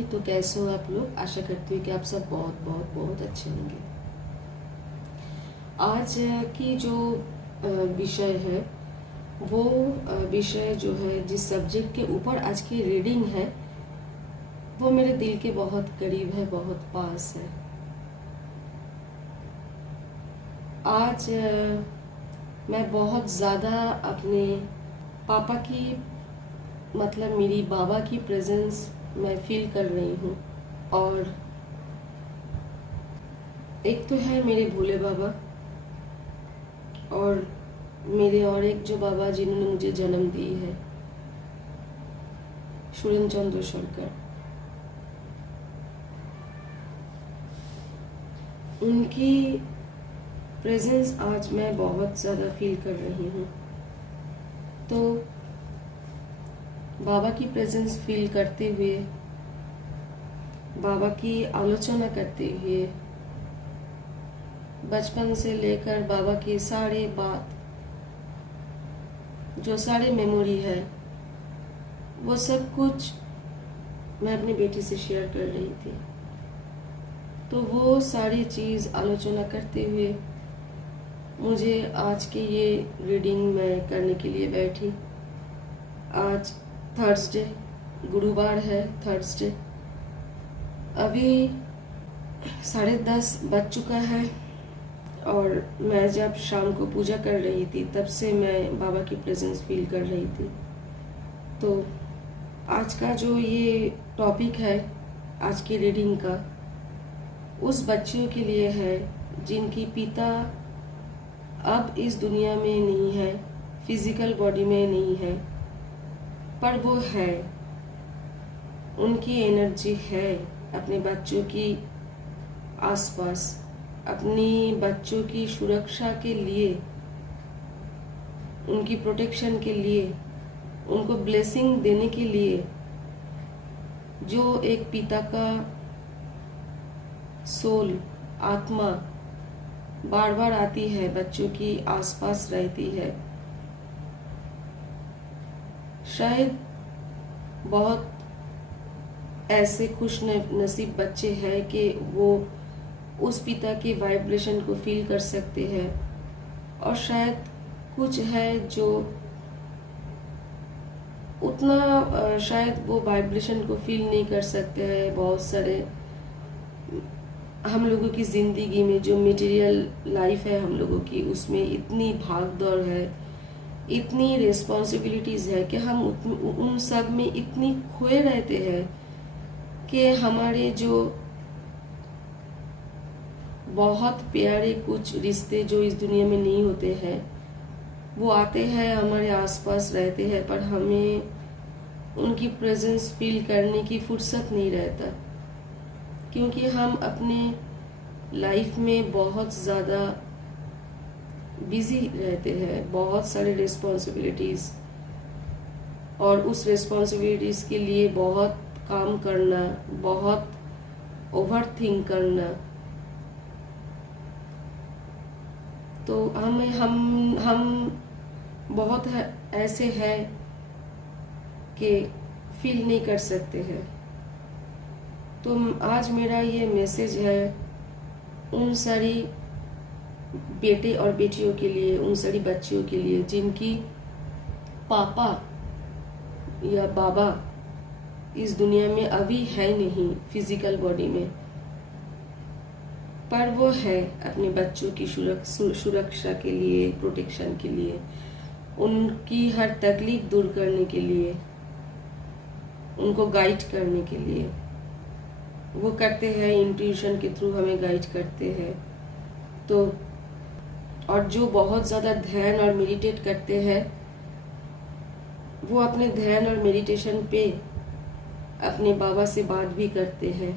हाय, तो कैसे हो आप लोग। आशा करती हूँ कि आप सब बहुत बहुत बहुत अच्छे होंगे। आज की जो विषय है वो विषय जो है, जिस सब्जेक्ट के ऊपर आज की रीडिंग है वो मेरे दिल के बहुत करीब है, बहुत पास है। आज मैं बहुत ज़्यादा अपने पापा की, मतलब मेरी बाबा की प्रेजेंस मैं फील कर रही हूँ। और एक तो है मेरे भोले बाबा, और मेरे और एक जो बाबा जिन्होंने मुझे जन्म दी है, सुरेंद्र चंद्र सरकार। उनकी प्रेजेंस आज मैं बहुत ज़्यादा फील कर रही हूँ। तो बाबा की प्रेजेंस फील करते हुए, बाबा की आलोचना करते हुए, बचपन से लेकर बाबा की सारे बात, जो सारे मेमोरी है, वो सब कुछ मैं अपनी बेटी से शेयर कर रही थी। तो वो सारी चीज़ आलोचना करते हुए मुझे आज के ये रीडिंग मैं करने के लिए बैठी। आज थर्सडे, गुरुवार है, थर्सडे। अभी 10:30 बज चुका है और मैं जब शाम को पूजा कर रही थी तब से मैं बाबा की प्रेजेंस फील कर रही थी। तो आज का जो ये टॉपिक है आज की रीडिंग का, उस बच्चियों के लिए है जिनकी पिता अब इस दुनिया में नहीं है, फिजिकल बॉडी में नहीं है, पर वो है, उनकी एनर्जी है अपने बच्चों की आसपास, अपनी बच्चों की सुरक्षा के लिए, उनकी प्रोटेक्शन के लिए, उनको ब्लेसिंग देने के लिए। जो एक पिता का सोल, आत्मा बार बार आती है, बच्चों की आसपास रहती है। शायद बहुत ऐसे खुश नसीब बच्चे हैं कि वो उस पिता के वाइब्रेशन को फील कर सकते हैं, और शायद कुछ है जो उतना शायद वो वाइब्रेशन को फील नहीं कर सकते हैं। बहुत सारे हम लोगों की ज़िंदगी में जो मटेरियल लाइफ है हम लोगों की, उसमें इतनी भाग दौड़ है, इतनी रिस्पॉन्सिबिलिटीज़ है कि हम उन सब में इतनी खोए रहते हैं कि हमारे जो बहुत प्यारे कुछ रिश्ते जो इस दुनिया में नहीं होते हैं, वो आते हैं, हमारे आसपास रहते हैं, पर हमें उनकी प्रेजेंस फील करने की फुर्सत नहीं रहता, क्योंकि हम अपने लाइफ में बहुत ज़्यादा बिजी रहते हैं, बहुत सारी रिस्पॉन्सिबिलिटीज़, और उस रिस्पॉन्सिबिलिटीज़ के लिए बहुत काम करना, बहुत ओवर थिंक करना। तो हम बहुत ऐसे हैं कि फील नहीं कर सकते हैं। तो आज मेरा ये मैसेज है उन सारी बेटे और बेटियों के लिए, उन सारी बच्चियों के लिए जिनकी पापा या बाबा इस दुनिया में अभी है नहीं फिजिकल बॉडी में, पर वो है अपने बच्चों की सुरक्षा के लिए, प्रोटेक्शन के लिए, उनकी हर तकलीफ दूर करने के लिए, उनको गाइड करने के लिए। वो करते हैं इंट्यूशन के थ्रू, हमें गाइड करते हैं। तो और जो बहुत ज़्यादा ध्यान और मेडिटेट करते हैं, वो अपने ध्यान और मेडिटेशन पे अपने बाबा से बात भी करते हैं।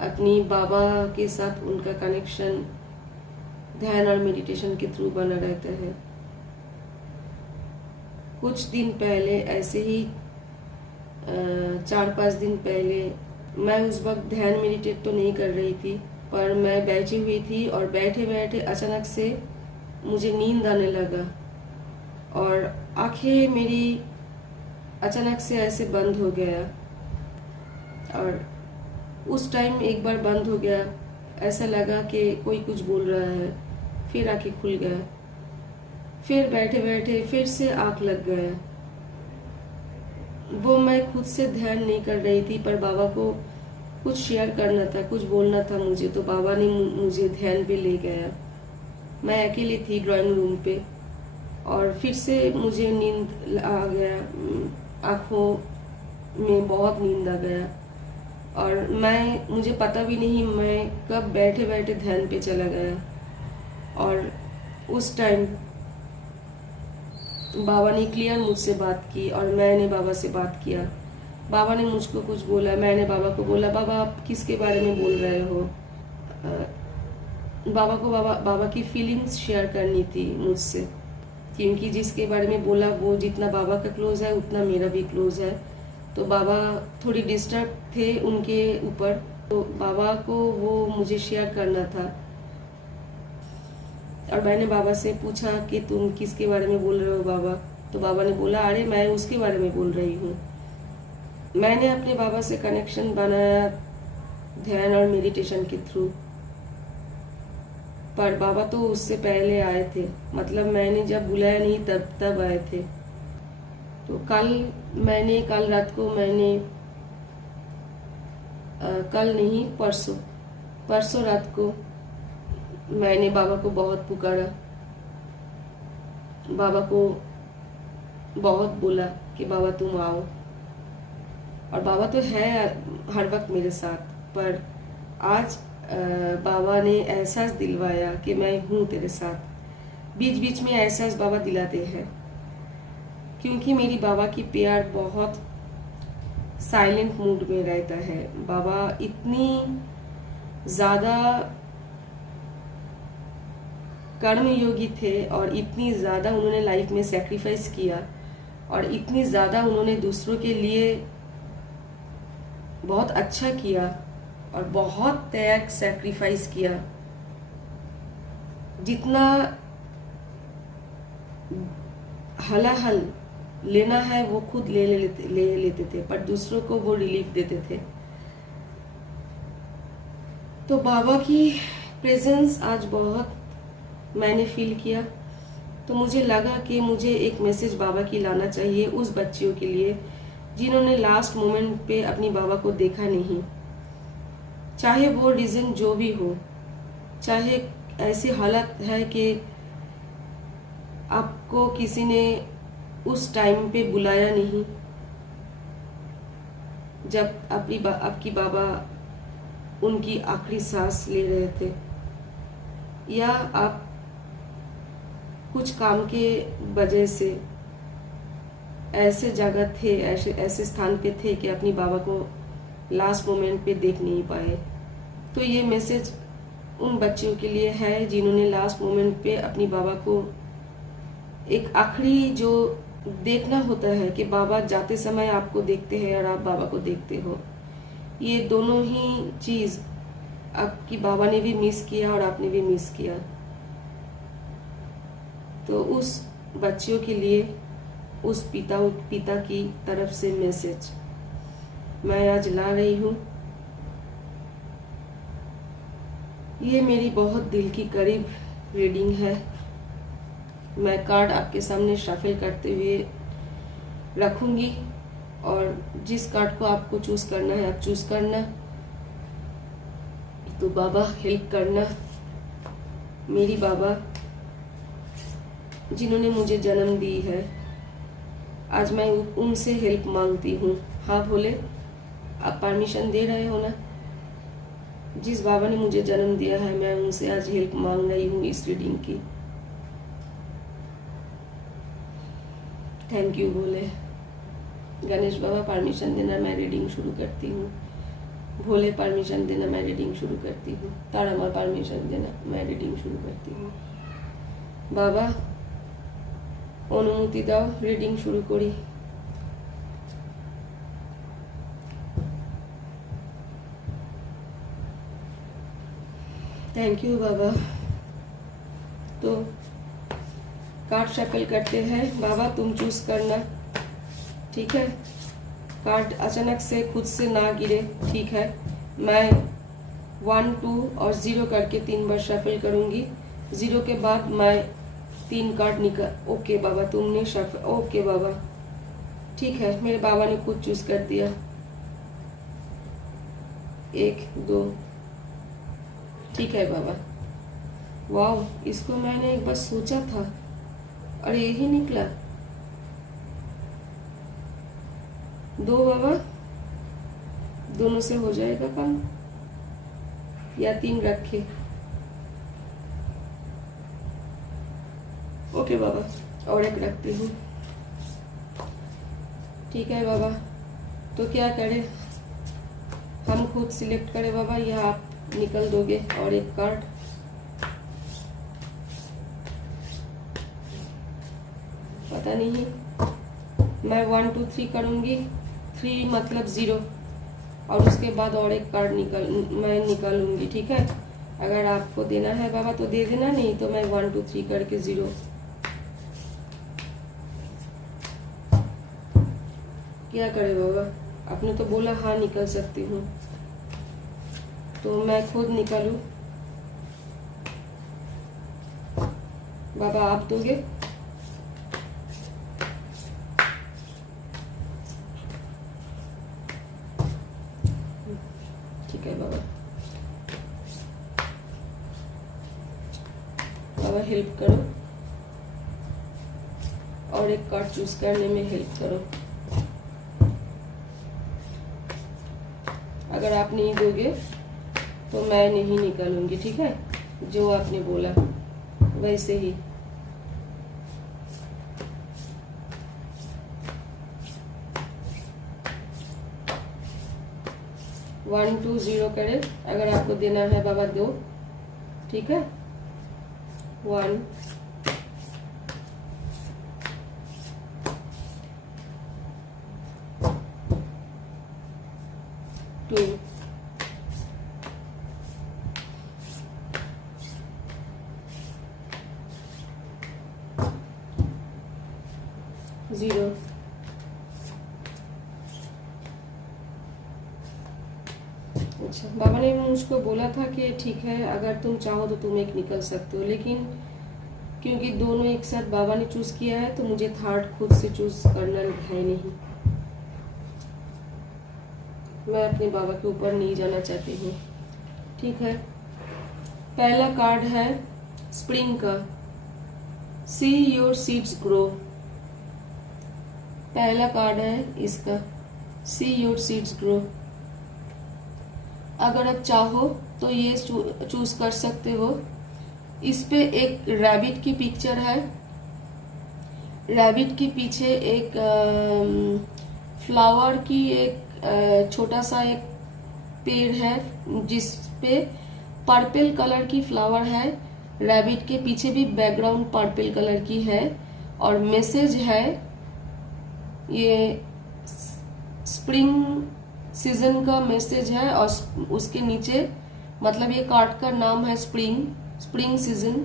अपनी बाबा के साथ उनका कनेक्शन ध्यान और मेडिटेशन के थ्रू बना रहता है। कुछ दिन पहले, ऐसे ही 4-5 दिन पहले, मैं उस वक्त ध्यान मेडिटेट तो नहीं कर रही थी, पर मैं बैठी हुई थी और बैठे बैठे अचानक से मुझे नींद आने लगा और आंखें मेरी अचानक से ऐसे बंद हो गया। और उस टाइम एक बार बंद हो गया, ऐसा लगा कि कोई कुछ बोल रहा है, फिर आके खुल गया, फिर बैठे बैठे फिर से आँख लग गया। वो मैं खुद से ध्यान नहीं कर रही थी, पर बाबा को कुछ शेयर करना था, कुछ बोलना था मुझे, तो बाबा ने मुझे ध्यान पे ले गया। मैं अकेली थी ड्राइंग रूम पे, और फिर से मुझे नींद आ गया, आँखों में बहुत नींद आ गया, और मुझे पता भी नहीं मैं कब बैठे बैठे ध्यान पे चला गया। और उस टाइम बाबा ने क्लियर मुझसे बात की और मैंने बाबा से बात किया। बाबा ने मुझको कुछ बोला, मैंने बाबा को बोला, बाबा आप किसके बारे में बोल रहे हो? बाबा को बाबा की फीलिंग्स शेयर करनी थी मुझसे, क्योंकि जिसके बारे में बोला वो जितना बाबा का क्लोज है उतना मेरा भी क्लोज है। तो बाबा थोड़ी डिस्टर्ब थे उनके ऊपर, तो बाबा को वो मुझे शेयर करना था। और मैंने बाबा से पूछा कि तुम किसके बारे में बोल रहे हो बाबा? तो बाबा ने बोला, अरे मैं उसके बारे में बोल रही हूँ। मैंने अपने बाबा से कनेक्शन बनाया ध्यान और मेडिटेशन के थ्रू, पर बाबा तो उससे पहले आए थे, मतलब मैंने जब बुलाया नहीं तब आए थे। तो कल रात को मैंने कल नहीं परसों रात को मैंने बाबा को बहुत पुकारा, बाबा को बहुत बोला कि बाबा तुम आओ। और बाबा तो है हर वक्त मेरे साथ, पर आज बाबा ने एहसास दिलवाया कि मैं हूँ तेरे साथ। बीच बीच में एहसास बाबा दिलाते हैं, क्योंकि मेरी बाबा की प्यार बहुत साइलेंट मूड में रहता है। बाबा इतनी ज़्यादा कर्म योगी थे और इतनी ज़्यादा उन्होंने लाइफ में सेक्रीफाइस किया, और इतनी ज़्यादा उन्होंने दूसरों के लिए बहुत अच्छा किया और बहुत त्याग सेक्रीफाइस किया। जितना हलाहल लेना है वो खुद ले लेते थे, पर दूसरों को वो रिलीफ देते थे। तो बाबा की प्रेजेंस आज बहुत मैंने फील किया। तो मुझे लगा कि मुझे एक मैसेज बाबा की लाना चाहिए उस बच्चियों के लिए जिन्होंने लास्ट मोमेंट पे अपनी बाबा को देखा नहीं, चाहे वो रीज़न जो भी हो, चाहे ऐसी हालत है कि आपको किसी ने उस टाइम पे बुलाया नहीं जब आपकी बाबा उनकी आखिरी सांस ले रहे थे, या आप कुछ काम के वजह से ऐसे जगह थे, ऐसे स्थान पे थे कि अपनी बाबा को लास्ट मोमेंट पे देख नहीं पाए। तो ये मैसेज उन बच्चों के लिए है जिन्होंने लास्ट मोमेंट पे अपनी बाबा को एक आखिरी जो देखना होता है कि बाबा जाते समय आपको देखते हैं और आप बाबा को देखते हो, ये दोनों ही चीज़ आपकी बाबा ने भी मिस किया और आपने भी मिस किया। तो उस बच्चियों के लिए उस पिता की तरफ से मैसेज मैं आज ला रही हूँ। ये मेरी बहुत दिल की करीब रीडिंग है। मैं कार्ड आपके सामने शफल करते हुए रखूंगी, और जिस कार्ड को आपको चूज करना है आप चूज करना। तो बाबा हेल्प करना, मेरी बाबा जिन्होंने मुझे जन्म दी है, आज मैं उनसे हेल्प मांगती हूँ। हाँ भोले, आप परमिशन दे रहे हो ना? जिस बाबा ने मुझे जन्म दिया है मैं उनसे आज हेल्प मांग रही हूँ इस रीडिंग की। Thank you Bhole. Ganesh Baba permission देना, मैं रीडिंग शुरू करती हूँ। भोले परमिशन देना, मैं रीडिंग शुरू करती हूँ। तारा माँ परमिशन देना, मैं रीडिंग शुरू करती हूँ। बाबा অনুমতি দাও, রিডিং শুরু করি। थैंक यू बाबा। तो कार्ड शफल करते हैं। बाबा तुम चूज करना, ठीक है? कार्ड अचानक से खुद से ना गिरे, ठीक है। मैं 1, 2 और 0 करके 3 बार शफल करूंगी। 0 के बाद मैं 3 कार्ड निकाल। ओके बाबा, तुमने शफल, ओके बाबा, ठीक है, मेरे बाबा ने खुद चूज कर दिया। 1, 2, ठीक है बाबा। वाह, इसको मैंने एक बार सोचा था और यही निकला। 2 बाबा, दोनों से हो जाएगा काम, या 3 रखे। ओके बाबा, और एक रखती हूँ, ठीक है बाबा। तो क्या करें, हम खुद सिलेक्ट करें बाबा, या आप निकल दोगे और एक कार्ड? पता नहीं, मैं 1, 2, 3 करूंगी। 3 मतलब 0, और उसके बाद और एक कार्ड मैं निकालूंगी, ठीक है। अगर आपको देना है बाबा तो दे देना, नहीं तो मैं 1, 2, 3 करके 0। क्या करे बाबा, आपने तो बोला हाँ निकल सकती हूँ, तो मैं खुद निकालूं? बाबा आप दोगे? ठीक है बाबा। बाबा हेल्प करो, और एक कार्ड चूज करने में हेल्प करो। अगर आप नहीं दोगे तो मैं नहीं निकालूंगी, ठीक है। जो आपने बोला वैसे ही। वन, 2, 0 करे। अगर आपको देना है बाबा 2, ठीक है। 1, 2, 0। अच्छा, बाबा ने मुझको बोला था कि ठीक है, अगर तुम चाहो तो तुम एक निकल सकते हो, लेकिन क्योंकि दोनों एक साथ बाबा ने चूज किया है तो मुझे थर्ड खुद से चूज करना है नहीं। मैं अपने बाबा के ऊपर नहीं जाना चाहती हूँ, ठीक है। पहला कार्ड है स्प्रिंग का, सी योर सीड्स ग्रो। पहला कार्ड है इसका, सी योर सीड्स ग्रो। अगर आप चाहो तो ये चूज कर सकते हो। इस पे एक रैबिट की पिक्चर है। रैबिट के पीछे एक फ्लावर की एक छोटा सा एक पेड़ है जिस पे पर्पल कलर की फ्लावर है। रैबिट के पीछे भी बैकग्राउंड पर्पल कलर की है, और मैसेज है ये स्प्रिंग सीजन का मैसेज है। और उसके नीचे मतलब ये कार्ड का नाम है स्प्रिंग सीजन,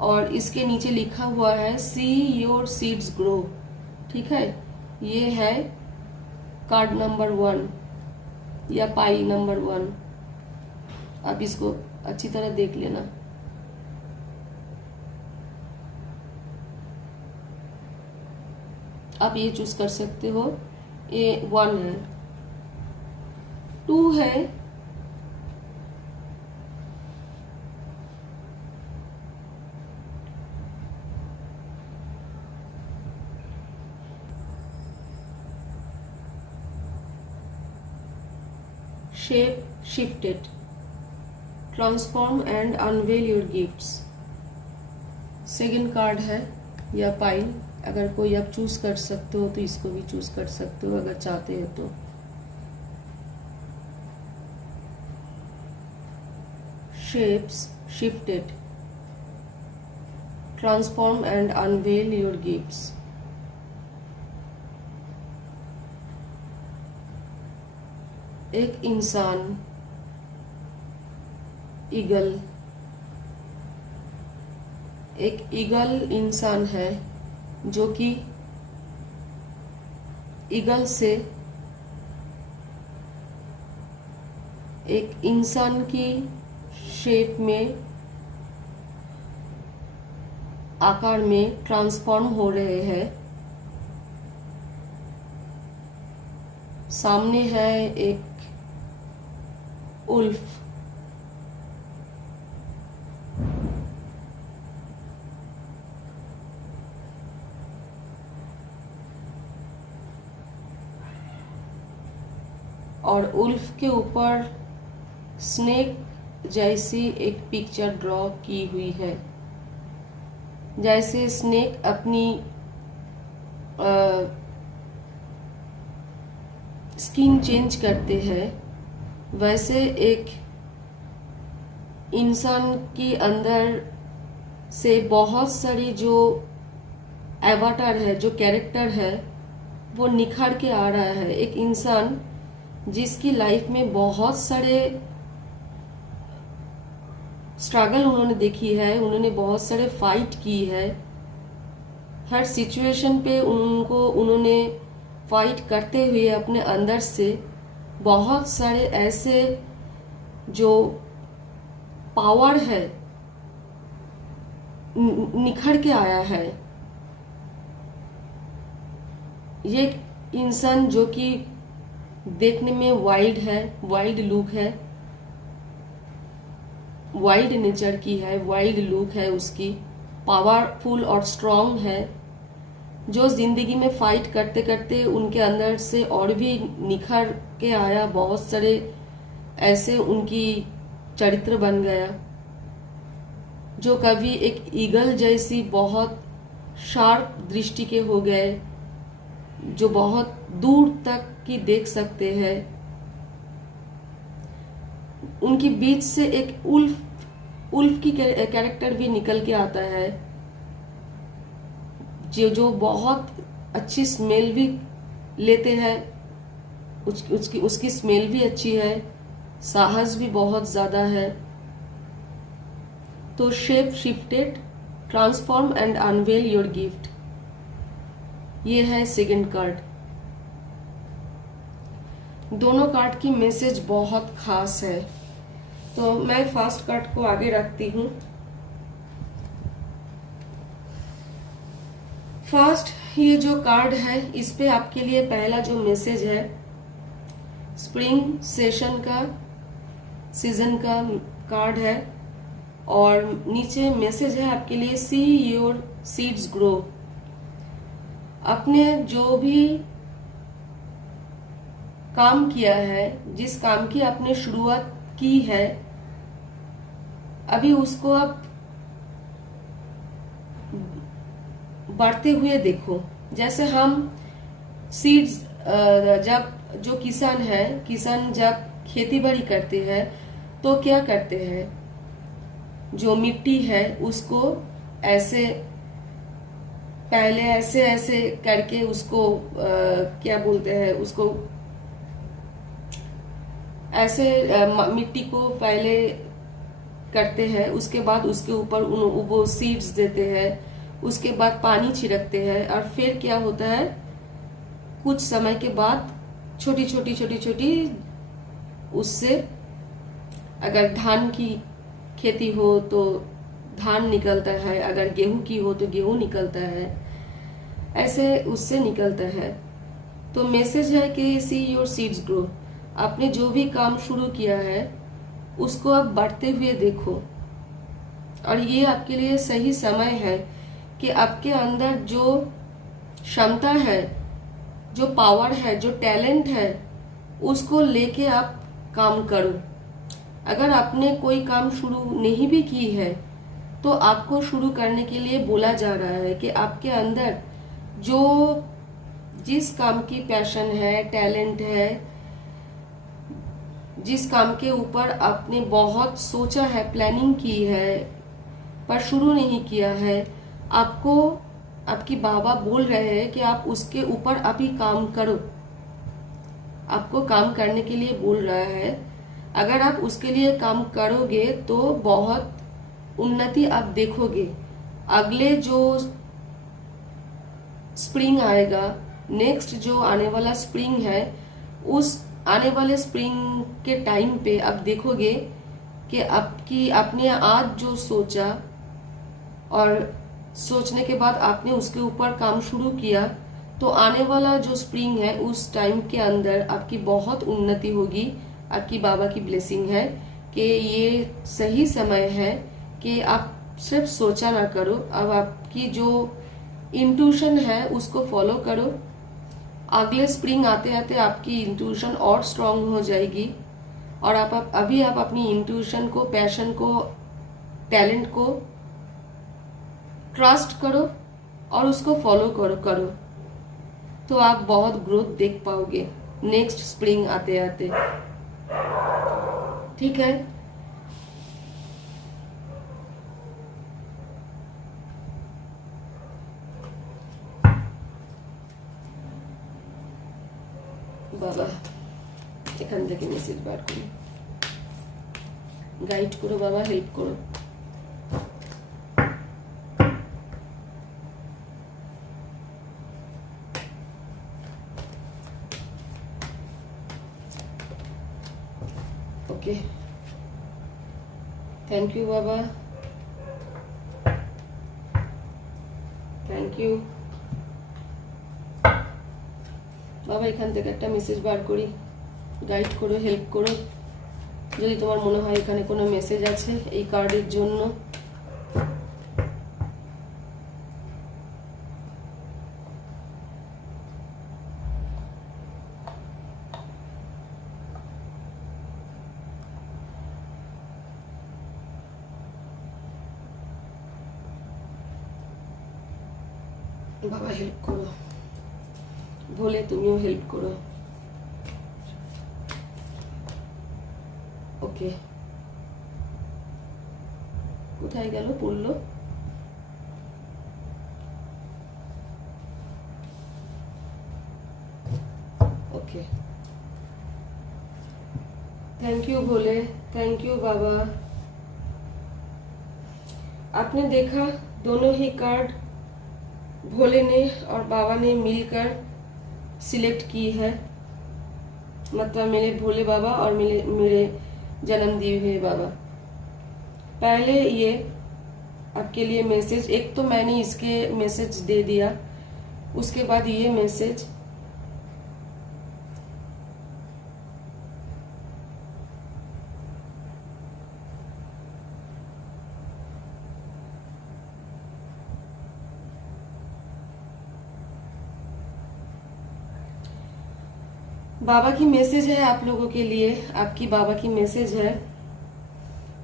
और इसके नीचे लिखा हुआ है सी योर सीड्स ग्रो, ठीक है। ये है कार्ड नंबर 1 या पाई नंबर 1। आप इसको अच्छी तरह देख लेना। आप ये चूज कर सकते हो। ये 1 है। 2 है, shape shifted, transform and unveil your gifts। Second card है या पाइल। अगर कोई आप चूज कर सकते हो तो इसको भी चूज कर सकते हो अगर चाहते हो तो। shapes shifted, transform and unveil your gifts। एक इंसान, ईगल, एक ईगल इंसान है जो कि ईगल से एक इंसान की शेप में, आकार में ट्रांसफॉर्म हो रहे हैं। सामने है एक उल्फ, और उल्फ के ऊपर स्नेक जैसी एक पिक्चर ड्रॉ की हुई है। जैसे स्नेक अपनी स्किन चेंज करते हैं, वैसे एक इंसान के अंदर से बहुत सारी जो एवाटार है, जो कैरेक्टर है, वो निखर के आ रहा है। एक इंसान जिसकी लाइफ में बहुत सारे स्ट्रगल उन्होंने देखी है, उन्होंने बहुत सारे फाइट की है, हर सिचुएशन पे उन्होंने फाइट करते हुए अपने अंदर से बहुत सारे ऐसे जो पावर है निखर के आया है। ये इंसान जो कि देखने में वाइल्ड है, वाइल्ड लुक है, वाइल्ड नेचर की है, वाइल्ड लुक है उसकी, पावरफुल और स्ट्रांग है, जो जिंदगी में फाइट करते करते उनके अंदर से और भी निखर के आया। बहुत सारे ऐसे उनकी चरित्र बन गया, जो कभी एक ईगल जैसी बहुत शार्प दृष्टि के हो गए, जो बहुत दूर तक की देख सकते हैं। उनके बीच से एक उल्फ की कैरेक्टर भी निकल के आता है, जो बहुत अच्छी स्मेल भी लेते हैं, उसकी स्मेल भी अच्छी है, साहस भी बहुत ज्यादा है। तो shape shifted, transform and unveil your gift, ये है सेकंड कार्ड। दोनों कार्ड की मैसेज बहुत खास है, तो मैं फर्स्ट कार्ड को आगे रखती हूँ। फर्स्ट ये जो कार्ड है, इस पे आपके लिए पहला जो मैसेज है, स्प्रिंग सीजन का कार्ड है, और नीचे मैसेज है आपके लिए, सी योर सीड्स ग्रो। आपने जो भी काम किया है, जिस काम की आपने शुरुआत की है, अभी उसको आप बढ़ते हुए देखो। जैसे हम सीड्स, जब जो किसान जब खेती बाड़ी करते हैं तो क्या करते हैं, जो मिट्टी है उसको ऐसे पहले ऐसे करके उसको क्या बोलते हैं, उसको ऐसे मिट्टी को पहले करते हैं, उसके बाद उसके ऊपर वो सीड्स देते हैं, उसके बाद पानी छिड़कते हैं, और फिर क्या होता है, कुछ समय के बाद छोटी छोटी उससे, अगर धान की खेती हो तो धान निकलता है, अगर गेहूं की हो तो गेहूं निकलता है, ऐसे उससे निकलता है। तो मैसेज है कि सी योर सीड्स ग्रो। आपने जो भी काम शुरू किया है उसको आप बढ़ते हुए देखो, और ये आपके लिए सही समय है कि आपके अंदर जो क्षमता है, जो पावर है, जो टैलेंट है, उसको लेके आप काम करो। अगर आपने कोई काम शुरू नहीं भी की है तो आपको शुरू करने के लिए बोला जा रहा है कि आपके अंदर जो जिस काम की पैशन है, टैलेंट है, जिस काम के ऊपर आपने बहुत सोचा है, प्लानिंग की है, पर शुरू नहीं किया है, आपको आपकी बाबा बोल रहे हैं कि आप उसके ऊपर अभी काम करो। आपको काम करने के लिए बोल रहा है। अगर आप उसके लिए काम करोगे तो बहुत उन्नति आप देखोगे। अगले जो स्प्रिंग आएगा, नेक्स्ट जो आने वाला स्प्रिंग है, उस आने वाले स्प्रिंग के टाइम पे आप देखोगे कि आपने आज जो सोचा और सोचने के बाद आपने उसके ऊपर काम शुरू किया, तो आने वाला जो स्प्रिंग है उस टाइम के अंदर आपकी बहुत उन्नति होगी। आपकी बाबा की ब्लेसिंग है कि ये सही समय है कि आप सिर्फ सोचा ना करो, अब आपकी जो इंट्यूशन है उसको फॉलो करो। अगले स्प्रिंग आते आते आपकी इंट्यूशन और स्ट्रांग हो जाएगी और आप अभी आप अपनी इंट्यूशन को, पैशन को, टैलेंट को ट्रस्ट करो और उसको फॉलो करो, तो आप बहुत ग्रोथ देख पाओगे नेक्स्ट स्प्रिंग आते आते। ठीक है, বাবা এখান থেকে মেসেজ বার করো, গাইড করো বাবা, হেল্প করো। Okay, thank you Baba, thank you বাবা। এখান থেকে একটা মেসেজ বার করি, গাইড করো, হেল্প করো। যদি তোমার মনে হয় এখানে কোনো মেসেজ আছে এই কার্ডের জন্য। বাবা হেল্প করো, ভোলে তুমিও হেল্প করো। ওকে, কোথায় গেল পড়লো? Okay, thank you Bhole, thank you Baba. आपने देखा दोनों ही कार्ड भोले ने और बाबा ने मिलकर सिलेक्ट की है, मतलब मेरे भोले बाबा और मेरे जन्म दिए हुए बाबा। पहले ये आपके लिए मैसेज, एक तो मैंने इसके मैसेज दे दिया, उसके बाद ये मैसेज। बाबा की मैसेज है आप लोगों के लिए, आपकी बाबा की मैसेज है।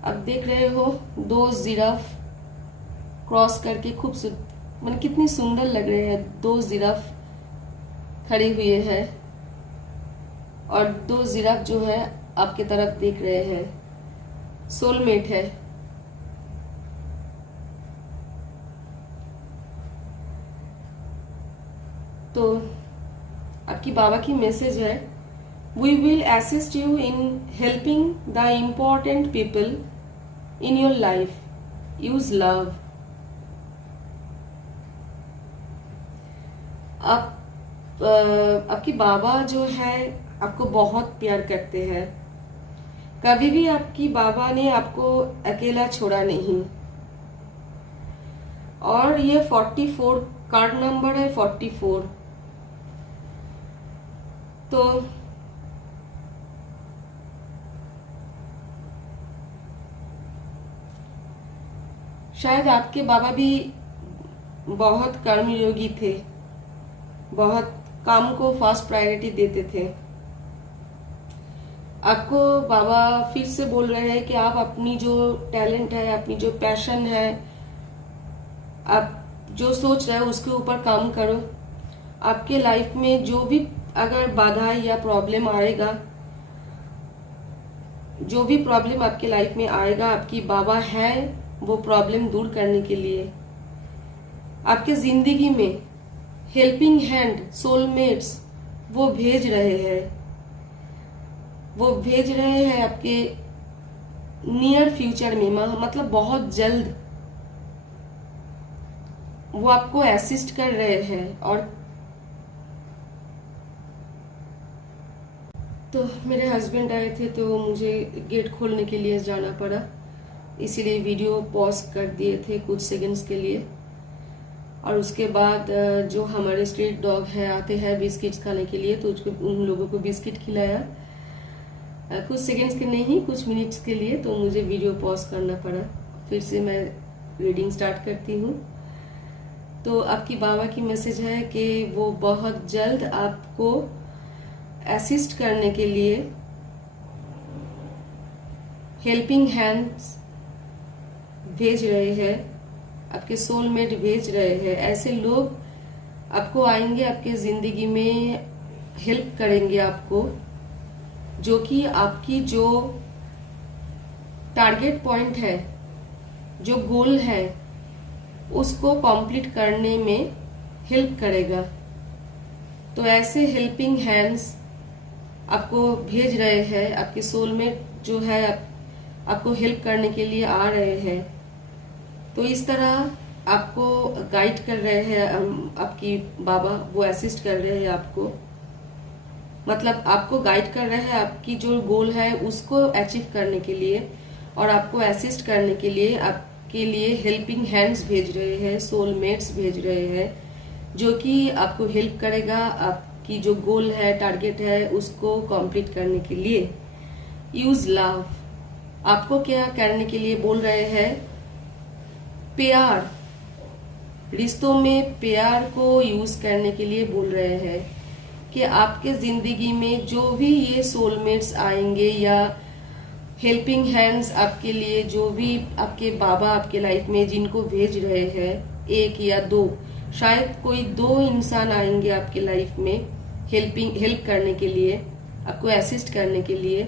आप देख रहे हो दो जिराफ क्रॉस करके खूब मतलब कितनी सुंदर लग रहे हैं। दो जिराफ खड़े हुए हैं और दो जिराफ जो है आपके तरफ देख रहे हैं। सोलमेट है। तो आपकी बाबा की मैसेज है, we will assist you in helping the important people in your life, use love. आपकी बाबा जो है आपको बहुत प्यार करते हैं। कभी भी आपकी बाबा ने आपको अकेला छोड़ा नहीं। और ये 44 कार्ड नंबर है, 44। तो शायद आपके बाबा भी बहुत कर्मयोगी थे, बहुत काम को फर्स्ट प्रायोरिटी देते थे। आपको बाबा फिर से बोल रहे हैं कि आप अपनी जो टैलेंट है, अपनी जो पैशन है, आप जो सोच रहे हो उसके ऊपर काम करो। आपके लाइफ में जो भी अगर बाधा या प्रॉब्लम आएगा, जो भी प्रॉब्लम आपके लाइफ में आएगा, आपकी बाबा है वो प्रॉब्लम दूर करने के लिए। आपके जिंदगी में हेल्पिंग हैंड, सोलमेट्स वो भेज रहे हैं, वो भेज रहे हैं आपके नियर फ्यूचर में, मतलब बहुत जल्द वो आपको असिस्ट कर रहे हैं। और तो मेरे हस्बैंड आए थे तो मुझे गेट खोलने के लिए जाना पड़ा, इसीलिए वीडियो पॉज कर दिए थे कुछ सेकंड्स के लिए। और उसके बाद जो हमारे स्ट्रीट डॉग है आते हैं बिस्किट्स खाने के लिए, तो उसको उन लोगों को बिस्किट खिलाया कुछ सेकंड्स के नहीं, कुछ मिनट्स के लिए। तो मुझे वीडियो पॉज करना पड़ा, फिर से मैं रीडिंग स्टार्ट करती हूँ। तो आपकी बाबा की मैसेज है कि वो बहुत जल्द आपको असिस्ट करने के लिए हेल्पिंग हैंड्स भेज रहे हैं, आपके सोलमेट भेज रहे हैं। ऐसे लोग आपको आएंगे, आपके जिंदगी में हेल्प करेंगे आपको, जो कि आपकी जो टारगेट पॉइंट है, जो गोल है, उसको कंप्लीट करने में हेल्प करेगा। तो ऐसे हेल्पिंग हैंड्स आपको भेज रहे हैं, आपके सोलमेट जो है आपको हेल्प करने के लिए आ रहे हैं। तो इस तरह आपको गाइड कर रहे हैं आपकी बाबा, वो असिस्ट कर रहे हैं आपको, मतलब आपको गाइड कर रहे हैं आपकी जो गोल है उसको अचीव करने के लिए, और आपको असिस्ट करने के लिए आपके लिए हेल्पिंग हैंड्स भेज रहे हैं, सोलमेट्स भेज रहे हैं, जो कि आपको हेल्प करेगा आपकी जो गोल है, टारगेट है, उसको कंप्लीट करने के लिए। यूज लव, आपको क्या करने के लिए बोल रहे हैं? प्यार, रिश्तों में प्यार को यूज करने के लिए बोल रहे हैं कि आपके जिंदगी में जो भी ये सोलमेट्स आएंगे या हेल्पिंग हैंड्स आपके लिए, जो भी आपके बाबा आपके लाइफ में जिनको भेज रहे हैं, एक या दो, शायद कोई दो इंसान आएंगे आपके लाइफ में हेल्प करने के लिए, आपको असिस्ट करने के लिए।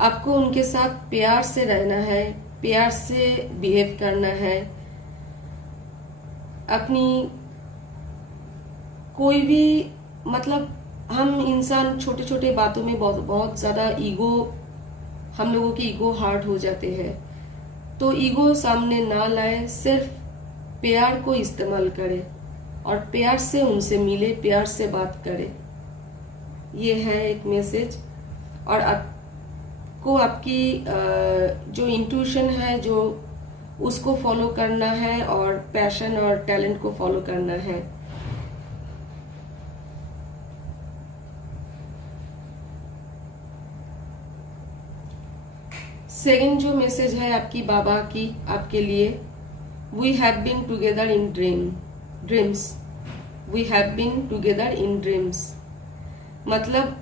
आपको उनके साथ प्यार से रहना है, प्यार से बिहेव करना है। अपनी कोई भी, मतलब हम इंसान छोटे छोटे बातों में बहुत ज्यादा ईगो, हम लोगों की ईगो हार्ट हो जाते हैं। तो ईगो सामने ना लाए, सिर्फ प्यार को इस्तेमाल करें और प्यार से उनसे मिले, प्यार से बात करें। ये है एक मैसेज। और आपको आपकी जो इंट्यूशन है, जो उसको फॉलो करना है, और पैशन और टैलेंट को फॉलो करना है। सेकंड जो मैसेज है आपकी बाबा की आपके लिए, we have been together in dreams, we have been together in dreams. मतलब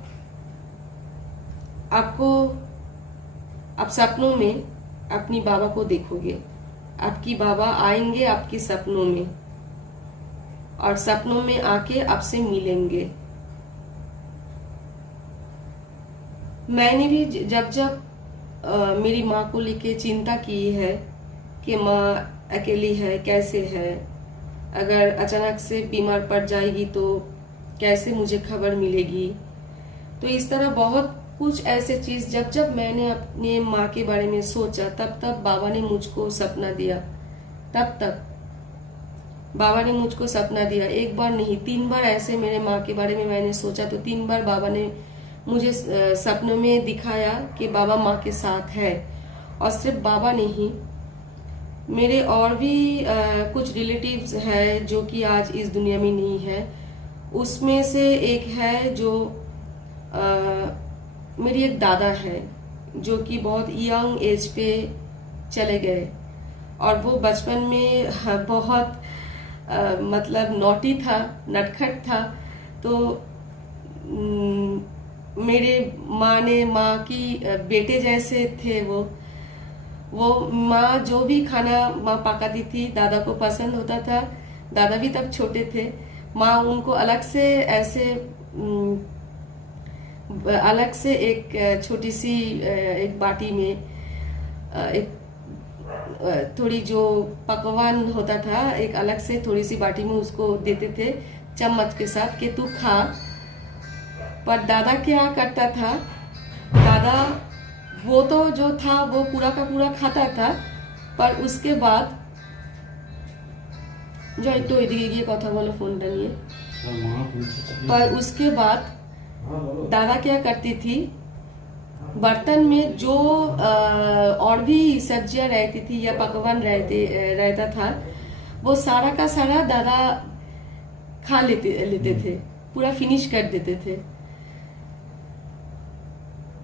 आप सपनों में अपनी बाबा को देखोगे, आपकी बाबा आएंगे आपके सपनों में, और सपनों में आके आपसे मिलेंगे। मैंने भी जब मेरी माँ को लेके चिंता की है कि माँ अकेली है, कैसे है, अगर अचानक से बीमार पड़ जाएगी तो कैसे मुझे खबर मिलेगी। तो इस तरह बहुत कुछ ऐसे चीज जब मैंने अपने माँ के बारे में सोचा, तब बाबा ने मुझको सपना दिया। तब बाबा ने मुझको सपना दिया, एक बार नहीं 3 बार ऐसे मेरे माँ के बारे में मैंने सोचा, तो 3 बार बाबा ने मुझे सपनों में दिखाया कि बाबा माँ के साथ है। और सिर्फ बाबा नहीं, मेरे और भी कुछ रिलेटिव्स हैं जो कि आज इस दुनिया में नहीं है। उसमें से एक है जो मेरी एक दादा है, जो कि बहुत यंग एज पे चले गए, और वो बचपन में बहुत मतलब नॉटी था, नटखट था। तो मेरे माँ की बेटे जैसे थे वो माँ जो भी खाना माँ पकाती थी दादा को पसंद होता था। दादा भी तब छोटे थे। माँ उनको अलग से एक छोटी सी एक बाटी में एक थोड़ी जो पकवान होता था, एक अलग से थोड़ी सी बाटी में उसको देते थे चम्मच के साथ कि तू खा। पर दादा क्या करता था, दादा वो तो जो था वो पूरा का पूरा खाता था, पर उसके बाद जो एक तो ये कथा बोलो फोन डालिए, पर उसके बाद दादा क्या करती थी, बर्तन में जो और भी सब्जियां रहती थी या पकवान रहता था, वो सारा का सारा दादा खा लेते थे, पूरा फिनिश कर देते थे।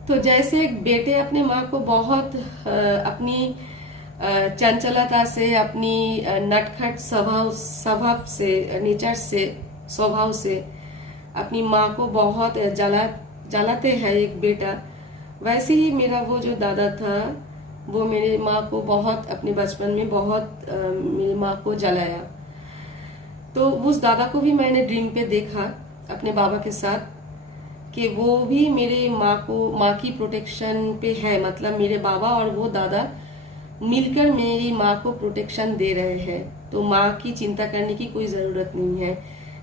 तो जैसे एक बेटे अपने माँ को बहुत अपनी चंचलता से, अपनी नटखट स्वभाव से, नेचर से, स्वभाव से अपनी माँ को बहुत जलाते हैं एक बेटा, वैसे ही मेरा वो जो दादा था वो मेरे माँ को बहुत अपने बचपन में बहुत मेरी माँ को जलाया। तो उस दादा को भी मैंने ड्रीम पे देखा अपने बाबा के साथ कि वो भी मेरे माँ की प्रोटेक्शन पे है, मतलब मेरे बाबा और वो दादा मिलकर मेरी माँ को प्रोटेक्शन दे रहे हैं, तो माँ की चिंता करने की कोई जरूरत नहीं है।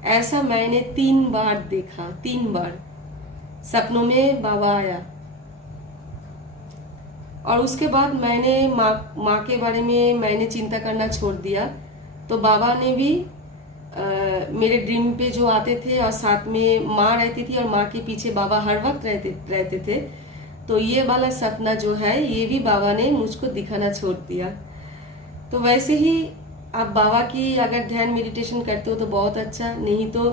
ऐसा मैंने 3 बार देखा, 3 बार सपनों में बाबा आया। और उसके बाद मैंने माँ के बारे में मैंने चिंता करना छोड़ दिया, तो बाबा ने भी मेरे ड्रीम पे जो आते थे और साथ में माँ रहती थी और माँ के पीछे बाबा हर वक्त रहते थे, तो ये वाला सपना जो है ये भी बाबा ने मुझको दिखाना छोड़ दिया। तो वैसे ही आप बाबा की अगर ध्यान मेडिटेशन करते हो तो बहुत अच्छा, नहीं तो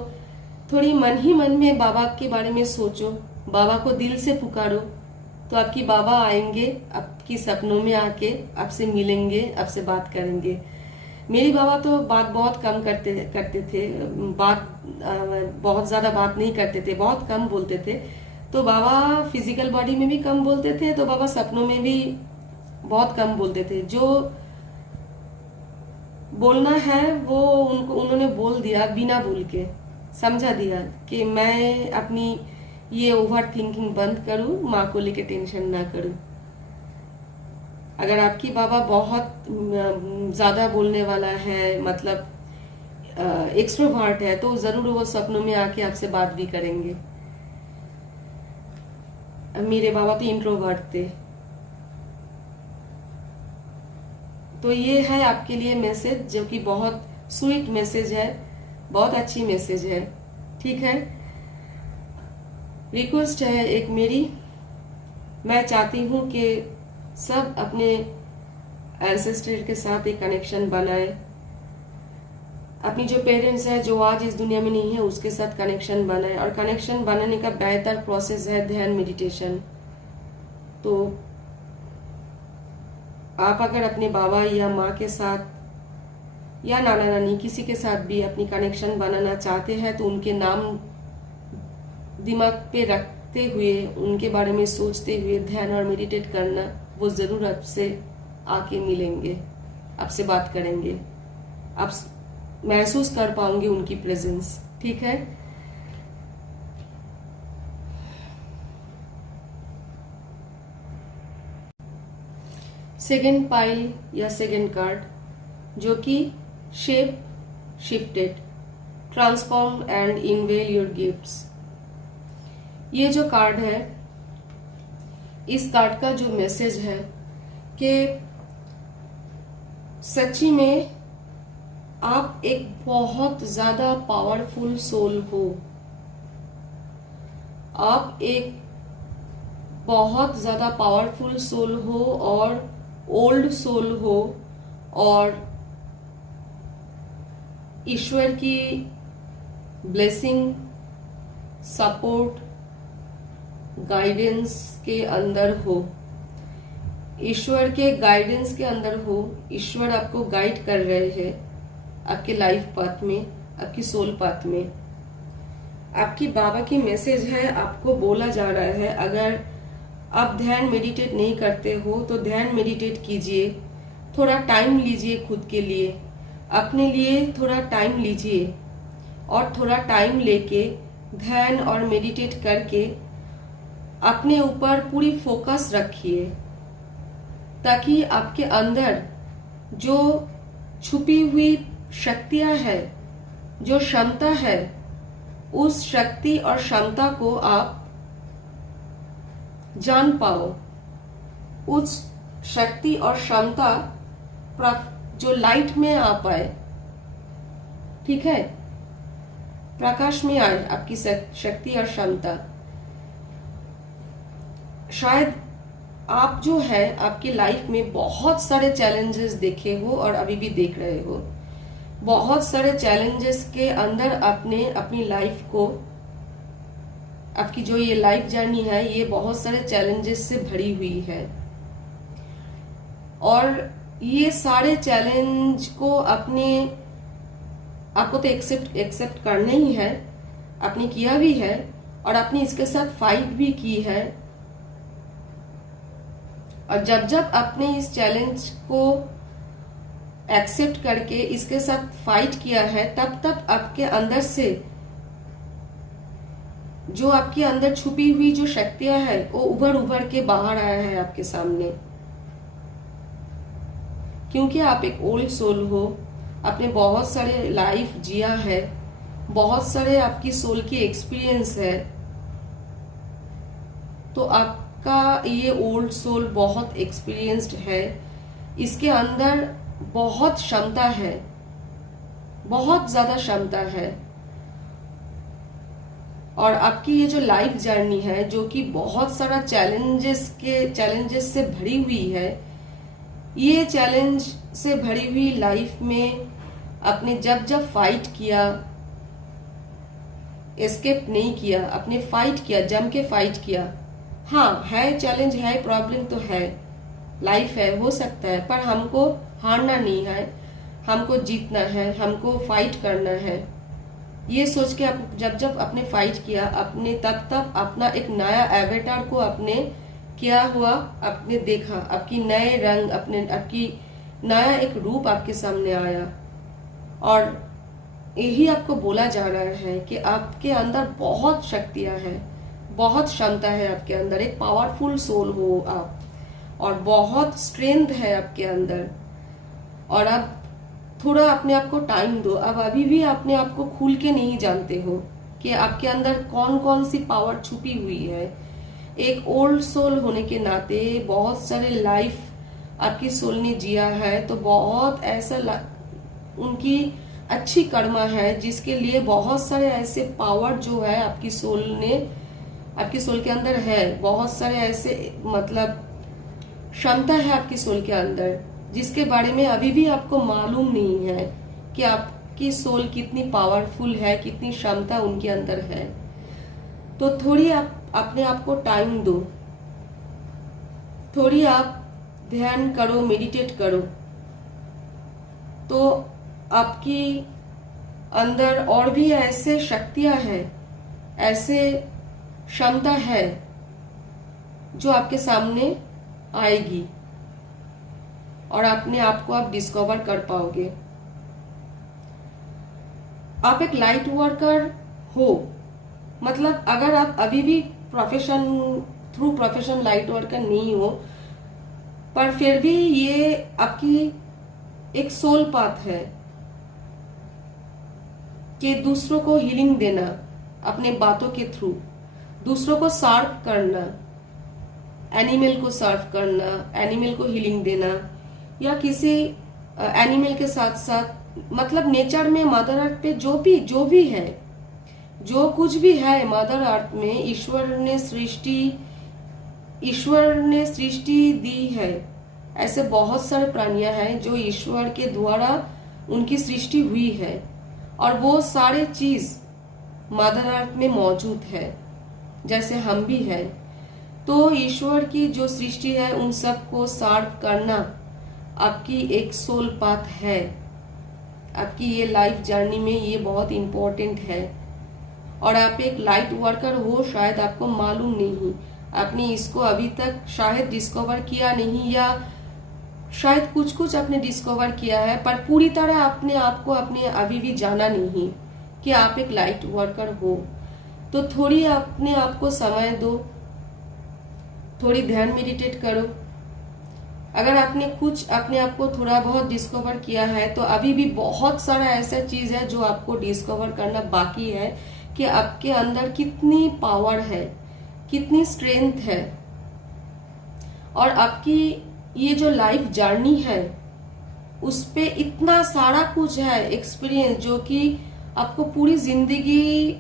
थोड़ी मन ही मन में बाबा के बारे में सोचो, बाबा को दिल से पुकारो, तो आपकी बाबा आएंगे, आपकी सपनों में आके आपसे मिलेंगे, आपसे बात करेंगे। मेरी बाबा तो बात बहुत कम करते थे, बहुत ज्यादा बात नहीं करते थे, बहुत कम बोलते थे। तो बाबा फिजिकल बॉडी में भी कम बोलते थे, तो बाबा सपनों में भी बहुत कम बोलते थे। जो बोलना है वो उन्होंने बोल दिया, बिना बोल के समझा दिया कि मैं अपनी ये ओवर थिंकिंग बंद करूं, माँ को लेके टेंशन ना करूं। अगर आपकी बाबा बहुत ज्यादा बोलने वाला है, मतलब एक्सट्रोवर्ट है, तो जरूर वो सपनों में आके आपसे बात भी करेंगे। मेरे बाबा तो इंट्रोवर्ट थे। तो ये है आपके लिए मैसेज, जो कि बहुत स्वीट मैसेज है, बहुत अच्छी मैसेज है, ठीक है। रिक्वेस्ट है एक मेरी, मैं चाहती हूँ कि सब अपने एंसेस्टर के साथ एक कनेक्शन बनाए, अपनी जो पेरेंट्स है जो आज इस दुनिया में नहीं है उसके साथ कनेक्शन बनाए। और कनेक्शन बनाने का बेहतर प्रोसेस है ध्यान मेडिटेशन। तो आप अगर अपने बाबा या माँ के साथ या नाना नानी किसी के साथ भी अपनी कनेक्शन बनाना चाहते हैं, तो उनके नाम दिमाग पे रखते हुए, उनके बारे में सोचते हुए ध्यान और मेडिटेट करना, वो जरूर आपसे आके मिलेंगे, आपसे बात करेंगे, आप महसूस कर पाओगे उनकी प्रेजेंस, ठीक है। सेकेंड पाइल या सेकेंड कार्ड, जो कि shape shifted, transform and unveil your gifts. ये जो कार्ड है, इस कार्ड का जो मैसेज है कि सच्ची में आप एक बहुत ज्यादा पावरफुल सोल हो, आप एक बहुत ज्यादा पावरफुल सोल हो और ओल्ड सोल हो, और ईश्वर की ब्लेसिंग, सपोर्ट, गाइडेंस के अंदर हो, ईश्वर के गाइडेंस के अंदर हो। ईश्वर आपको गाइड कर रहे हैं आपके लाइफ पाथ में, आपकी सोल पाथ में। आपकी बाबा की मैसेज है, आपको बोला जा रहा है, अगर आप ध्यान मेडिटेट नहीं करते हो तो ध्यान मेडिटेट कीजिए, थोड़ा टाइम लीजिए खुद के लिए, अपने लिए थोड़ा टाइम लीजिए, और थोड़ा टाइम लेके ध्यान और मेडिटेट करके अपने ऊपर पूरी फोकस रखिए, ताकि आपके अंदर जो छुपी हुई शक्तियां है, जो क्षमता है, उस शक्ति और क्षमता को आप जान पाओ, उस शक्ति और क्षमता जो लाइट में आ पाए, ठीक है, प्रकाश में आए आपकी शक्ति और क्षमता। शायद आप जो है आपकी लाइफ में बहुत सारे चैलेंजेस देखे हो और अभी भी देख रहे हो। बहुत सारे चैलेंजेस के अंदर आपने अपनी लाइफ को, आपकी जो ये लाइफ जर्नी है ये बहुत सारे चैलेंजेस से भरी हुई है, और ये सारे चैलेंज को आपको तो एक्सेप्ट करना ही है, आपने किया भी है और आपने इसके साथ फाइट भी की है। और जब जब आपने इस चैलेंज को एक्सेप्ट करके इसके साथ फाइट किया है, तब तब आपके अंदर से जो आपके अंदर छुपी हुई जो शक्तियां है वो उभर के बाहर आया है आपके सामने। क्योंकि आप एक ओल्ड सोल हो, आपने बहुत सारे लाइफ जिया है, बहुत सारे आपकी सोल की एक्सपीरियंस है, तो आपका ये ओल्ड सोल बहुत एक्सपीरियंस्ड है, इसके अंदर बहुत क्षमता है, बहुत ज्यादा क्षमता है। और आपकी ये जो लाइफ जर्नी है जो कि बहुत सारा चैलेंजेस से भरी हुई है, ये चैलेंज से भरी हुई लाइफ में आपने जब जब फाइट किया, एस्केप नहीं किया, आपने फाइट किया, जम के फाइट किया। हाँ है चैलेंज, है प्रॉब्लम तो है, लाइफ है, हो सकता है, पर हमको हारना नहीं है, हमको जीतना है, हमको फाइट करना है। ये सोच के आप जब जब आपने फाइट किया, अपने तब अपना एक नया एवेटार को आपने क्या हुआ, आपने देखा, आपकी नए रंग, आपकी नया एक रूप आपके सामने आया। और यही आपको बोला जा रहा है कि आपके अंदर बहुत शक्तियां हैं, बहुत क्षमता है आपके अंदर, एक पावरफुल सोल हो आप, और बहुत स्ट्रेंथ है आपके अंदर। और अब थोड़ा अपने आप को टाइम दो। अब अभी भी अपने आप को खुल के नहीं जानते हो कि आपके अंदर कौन कौन सी पावर छुपी हुई है। एक ओल्ड सोल होने के नाते बहुत सारे लाइफ आपकी सोल ने जिया है, तो बहुत ऐसा उनकी अच्छी कर्मा है जिसके लिए बहुत सारे ऐसे पावर जो है आपकी सोल के अंदर है, बहुत सारे ऐसे मतलब क्षमता है आपकी सोल के अंदर जिसके बारे में अभी भी आपको मालूम नहीं है कि आपकी सोल कितनी पावरफुल है, कितनी क्षमता उनके अंदर है। तो थोड़ी आप अपने आप को टाइम दो, थोड़ी आप ध्यान करो, मेडिटेट करो, तो आपकी अंदर और भी ऐसे शक्तियां हैं, ऐसे क्षमता है जो आपके सामने आएगी और अपने आप को आप डिस्कवर कर पाओगे। आप एक लाइट वर्कर हो, मतलब अगर आप अभी भी प्रोफेशन लाइट वर्कर नहीं हो, पर फिर भी ये आपकी एक सोल पाथ है कि दूसरों को हीलिंग देना, अपने बातों के थ्रू दूसरों को सर्व करना, एनिमल को सर्व करना, एनिमल को हीलिंग देना, या किसी एनिमल के साथ साथ मतलब नेचर में, मदर अर्थ पे जो भी है, जो कुछ भी है मदर अर्थ में, ईश्वर ने सृष्टि दी है। ऐसे बहुत सारे प्राणियां हैं जो ईश्वर के द्वारा उनकी सृष्टि हुई है, और वो सारे चीज मदर अर्थ में मौजूद है, जैसे हम भी हैं। तो ईश्वर की जो सृष्टि है उन सबको सर्व करना आपकी एक सोल पाथ है। आपकी ये लाइफ जर्नी में ये बहुत इंपॉर्टेंट है। और आप एक लाइट वर्कर हो, शायद आपको मालूम नहीं, आपने इसको अभी तक शायद डिस्कवर किया नहीं, या शायद कुछ आपने डिस्कवर किया है, पर पूरी तरह अपने आप को अपने अभी भी जाना नहीं कि आप एक लाइट वर्कर हो। तो थोड़ी अपने आप को समय दो, थोड़ी ध्यान मेडिटेट करो। अगर आपने कुछ अपने आप को थोड़ा बहुत डिस्कवर किया है, तो अभी भी बहुत सारा ऐसा चीज है जो आपको डिस्कवर करना बाकी है कि आपके अंदर कितनी पावर है, कितनी स्ट्रेंथ है। और आपकी ये जो लाइफ जर्नी है उस पे इतना सारा कुछ है एक्सपीरियंस, जो कि आपको पूरी जिंदगी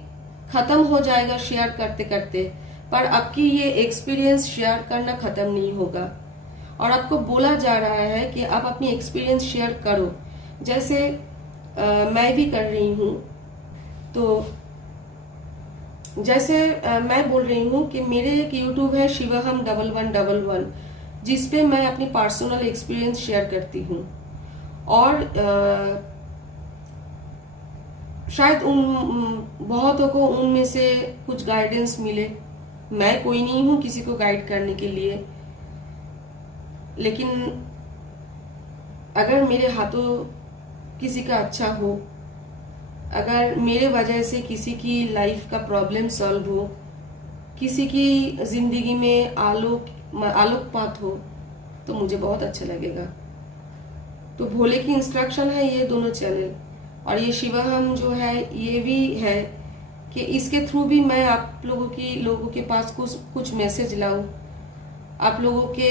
खत्म हो जाएगा शेयर करते करते, पर आपकी ये एक्सपीरियंस शेयर करना खत्म नहीं होगा। और आपको बोला जा रहा है कि आप अपनी एक्सपीरियंस शेयर करो, जैसे मैं भी कर रही हूँ। तो जैसे मैं बोल रही हूँ कि मेरे एक यूट्यूब है शिवहम 1111, जिसपे मैं अपनी पर्सनल एक्सपीरियंस शेयर करती हूँ। और शायद उन बहुतों को उनमें से कुछ गाइडेंस मिले। मैं कोई नहीं हूँ किसी को गाइड करने के लिए, लेकिन अगर मेरे हाथों किसी का अच्छा हो, अगर मेरे वजह से किसी की लाइफ का प्रॉब्लम सॉल्व हो, किसी की जिंदगी में आलोकपात हो, तो मुझे बहुत अच्छा लगेगा। तो भोले की इंस्ट्रक्शन है ये दोनों चैनल, और ये शिवहम जो है ये भी है कि इसके थ्रू भी मैं आप लोगों के पास कुछ मैसेज लाऊं। आप लोगों के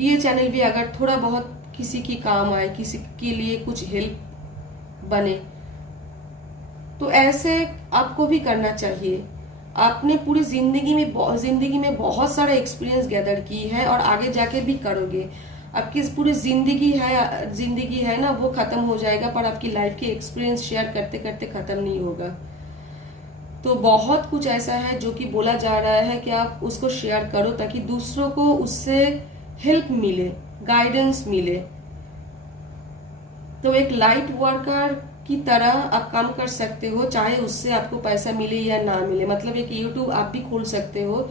ये चैनल भी अगर थोड़ा बहुत किसी की काम आए, किसी के लिए कुछ हेल्प बने, तो ऐसे आपको भी करना चाहिए। आपने पूरी जिंदगी में बहुत सारा एक्सपीरियंस गैदर की है और आगे जाके भी करोगे। आपकी पूरी जिंदगी है ना, वो खत्म हो जाएगा, पर आपकी लाइफ की एक्सपीरियंस शेयर करते करते खत्म नहीं होगा। तो बहुत कुछ ऐसा है जो कि बोला जा रहा है कि आप उसको शेयर करो, ताकि दूसरों को उससे हेल्प मिले, गाइडेंस मिले। तो एक लाइट वर्कर की तरह आप काम कर सकते हो, चाहे उससे आपको पैसा मिले या ना मिले। मतलब एक यूट्यूब आप भी खोल सकते हो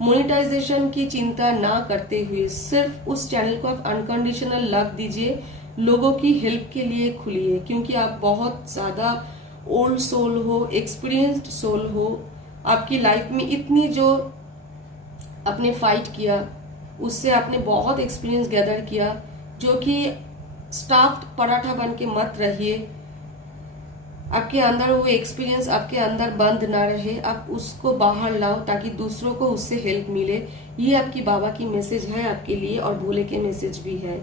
मोनेटाइजेशन की चिंता ना करते हुए। सिर्फ उस चैनल को आप अनकंडीशनल लव दीजिए, लोगों की हेल्प के लिए खुलिए, क्योंकि आप बहुत ज्यादा ओल्ड सोल हो, एक्सपीरियंस्ड सोल हो। आपकी लाइफ में इतनी जो आपने फाइट किया, उससे आपने बहुत एक्सपीरियंस गैदर किया, जो कि स्टाफ्ड पराठा बन के मत रहिए। आपके अंदर वो एक्सपीरियंस आपके अंदर बंद ना रहे, आप उसको बाहर लाओ ताकि दूसरों को उससे हेल्प मिले। ये आपकी बाबा की मैसेज है आपके लिए, और भोले के मैसेज भी है।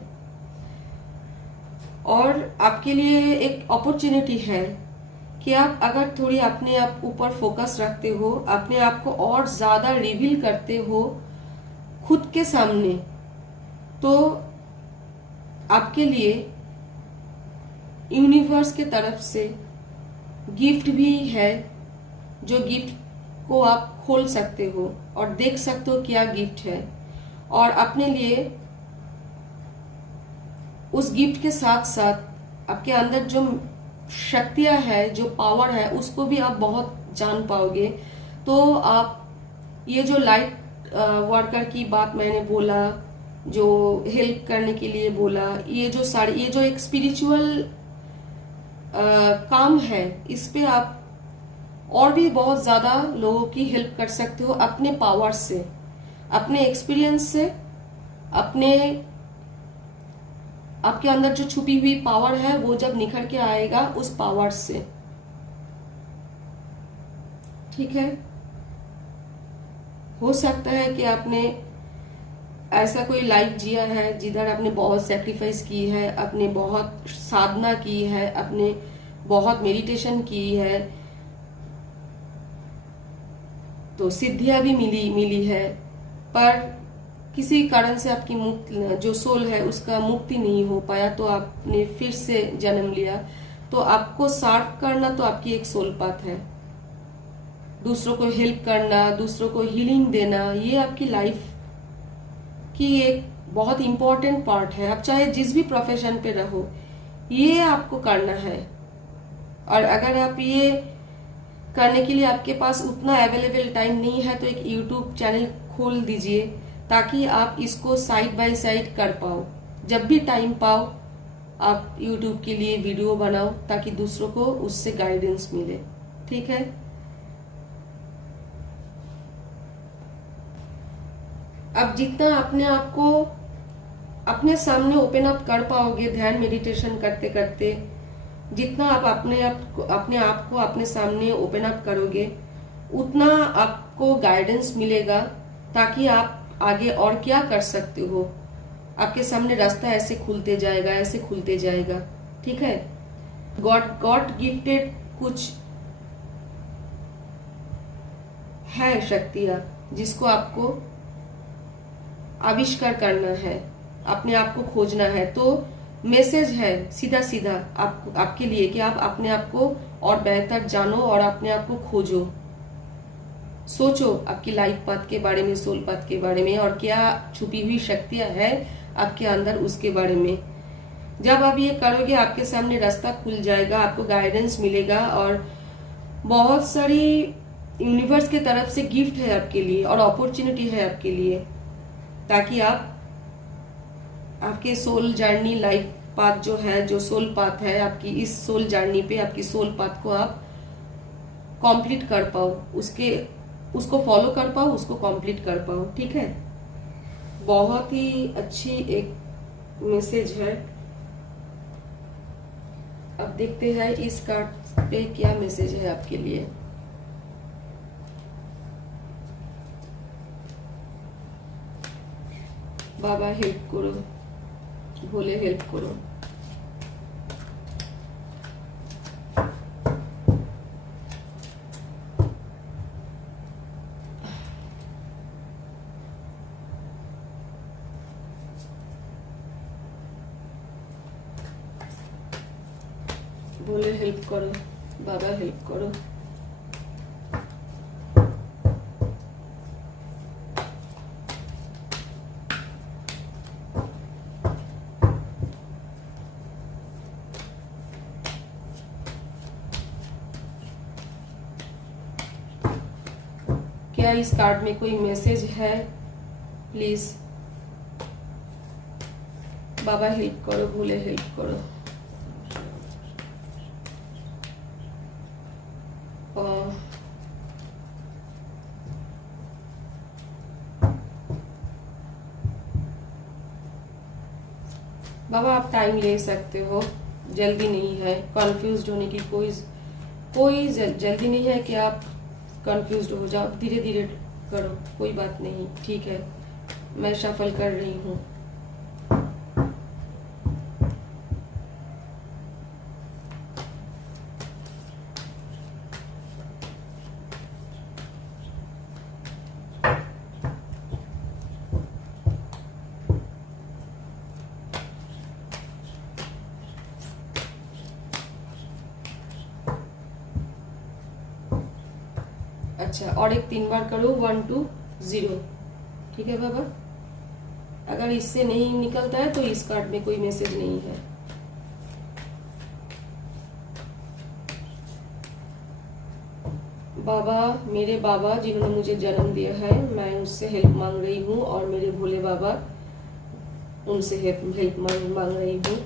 और आपके लिए एक अपॉर्चुनिटी है कि आप अगर थोड़ी अपने आप ऊपर फोकस रखते हो, अपने आप को और ज्यादा रिवील करते हो खुद के सामने, तो आपके लिए यूनिवर्स के तरफ से गिफ्ट भी है, जो गिफ्ट को आप खोल सकते हो और देख सकते हो क्या गिफ्ट है। और अपने लिए उस गिफ्ट के साथ साथ आपके अंदर जो शक्तियां है, जो पावर है, उसको भी आप बहुत जान पाओगे। तो आप ये जो लाइट वर्कर की बात मैंने बोला, जो हेल्प करने के लिए बोला, ये जो एक स्पिरिचुअल काम है, इस पे आप और भी बहुत ज्यादा लोगों की हेल्प कर सकते हो अपने पावर से, अपने एक्सपीरियंस से, आपके अंदर जो छुपी हुई पावर है वो जब निखर के आएगा उस पावर से। ठीक है, हो सकता है कि आपने ऐसा कोई लाइफ जिया है जिधर आपने बहुत सेक्रीफाइस की है, आपने बहुत साधना की है, आपने बहुत मेडिटेशन की है, तो सिद्धियां भी मिली है, पर किसी कारण से आपकी जो सोल है उसका मुक्ति नहीं हो पाया, तो आपने फिर से जन्म लिया। तो आपको सर्व करना तो आपकी एक सोल पाथ है। दूसरों को हेल्प करना, दूसरों को हीलिंग देना, ये आपकी लाइफ की एक बहुत इंपॉर्टेंट पार्ट है। आप चाहे जिस भी प्रोफेशन पे रहो, ये आपको करना है। और अगर आप ये करने के लिए आपके पास उतना अवेलेबल टाइम नहीं है, तो एक यूट्यूब चैनल खोल दीजिए, ताकि आप इसको साइड बाय साइड कर पाओ। जब भी टाइम पाओ आप यूट्यूब के लिए वीडियो बनाओ, ताकि दूसरों को उससे गाइडेंस मिले। ठीक है, अब जितना अपने आप को अपने सामने ओपन अप कर पाओगे ध्यान मेडिटेशन करते करते, जितना आप अपने आप को अपने सामने ओपन अप करोगे, उतना आपको गाइडेंस मिलेगा, ताकि आप आगे और क्या कर सकते हो। आपके सामने रास्ता ऐसे खुलते जाएगा, ऐसे खुलते जाएगा। ठीक है, गॉड गिफ्टेड कुछ है शक्तियाँ जिसको आपको आविष्कार करना है, अपने आप को खोजना है। तो मैसेज है सीधा सीधा आपके लिए कि आप अपने आप को और बेहतर जानो और अपने आप को खोजो। सोचो आपकी लाइफ पाथ के बारे में, सोल पाथ के बारे में, और क्या छुपी हुई शक्तियां हैं आपके अंदर उसके बारे में। जब आप ये करोगे आपके सामने रास्ता खुल जाएगा, आपको गाइडेंस मिलेगा और बहुत सारी यूनिवर्स के तरफ से गिफ्ट है आपके लिए और अपॉर्चुनिटी है आपके लिए, ताकि आप आपके सोल जर्नी लाइफ पाथ जो है, जो सोल पाथ है आपकी, इस सोल जर्नी पे आपकी सोल पाथ को आप कंप्लीट कर पाओ, उसको फॉलो कर पाओ, उसको कंप्लीट कर पाओ। ठीक है, बहुत ही अच्छी एक मैसेज है। अब देखते हैं इस कार्ड पे क्या मैसेज है आपके लिए। बाबा हेल्प करो, भोले हेल्प करो। भोले हेल्प करो, बाबा हेल्प करो। क्या इस कार्ड में कोई मैसेज है? प्लीज बाबा हेल्प करो, भोले हेल्प करो। बाबा आप टाइम ले सकते हो, जल्दी नहीं है। कंफ्यूज्ड होने की कोई जल्दी नहीं है कि आप कंफ्यूज्ड हो जाओ, धीरे धीरे करो, कोई बात नहीं। ठीक है, मैं शफल कर रही हूँ। अच्छा, और एक 3 बार करो, 1 2 0। ठीक है बाबा, अगर इससे नहीं निकलता है तो इस कार्ड में कोई मैसेज नहीं है। बाबा, मेरे बाबा जिन्होंने मुझे जन्म दिया है, मैं उससे हेल्प मांग रही हूँ और मेरे भोले बाबा उनसे हेल्प मांग रही हूँ,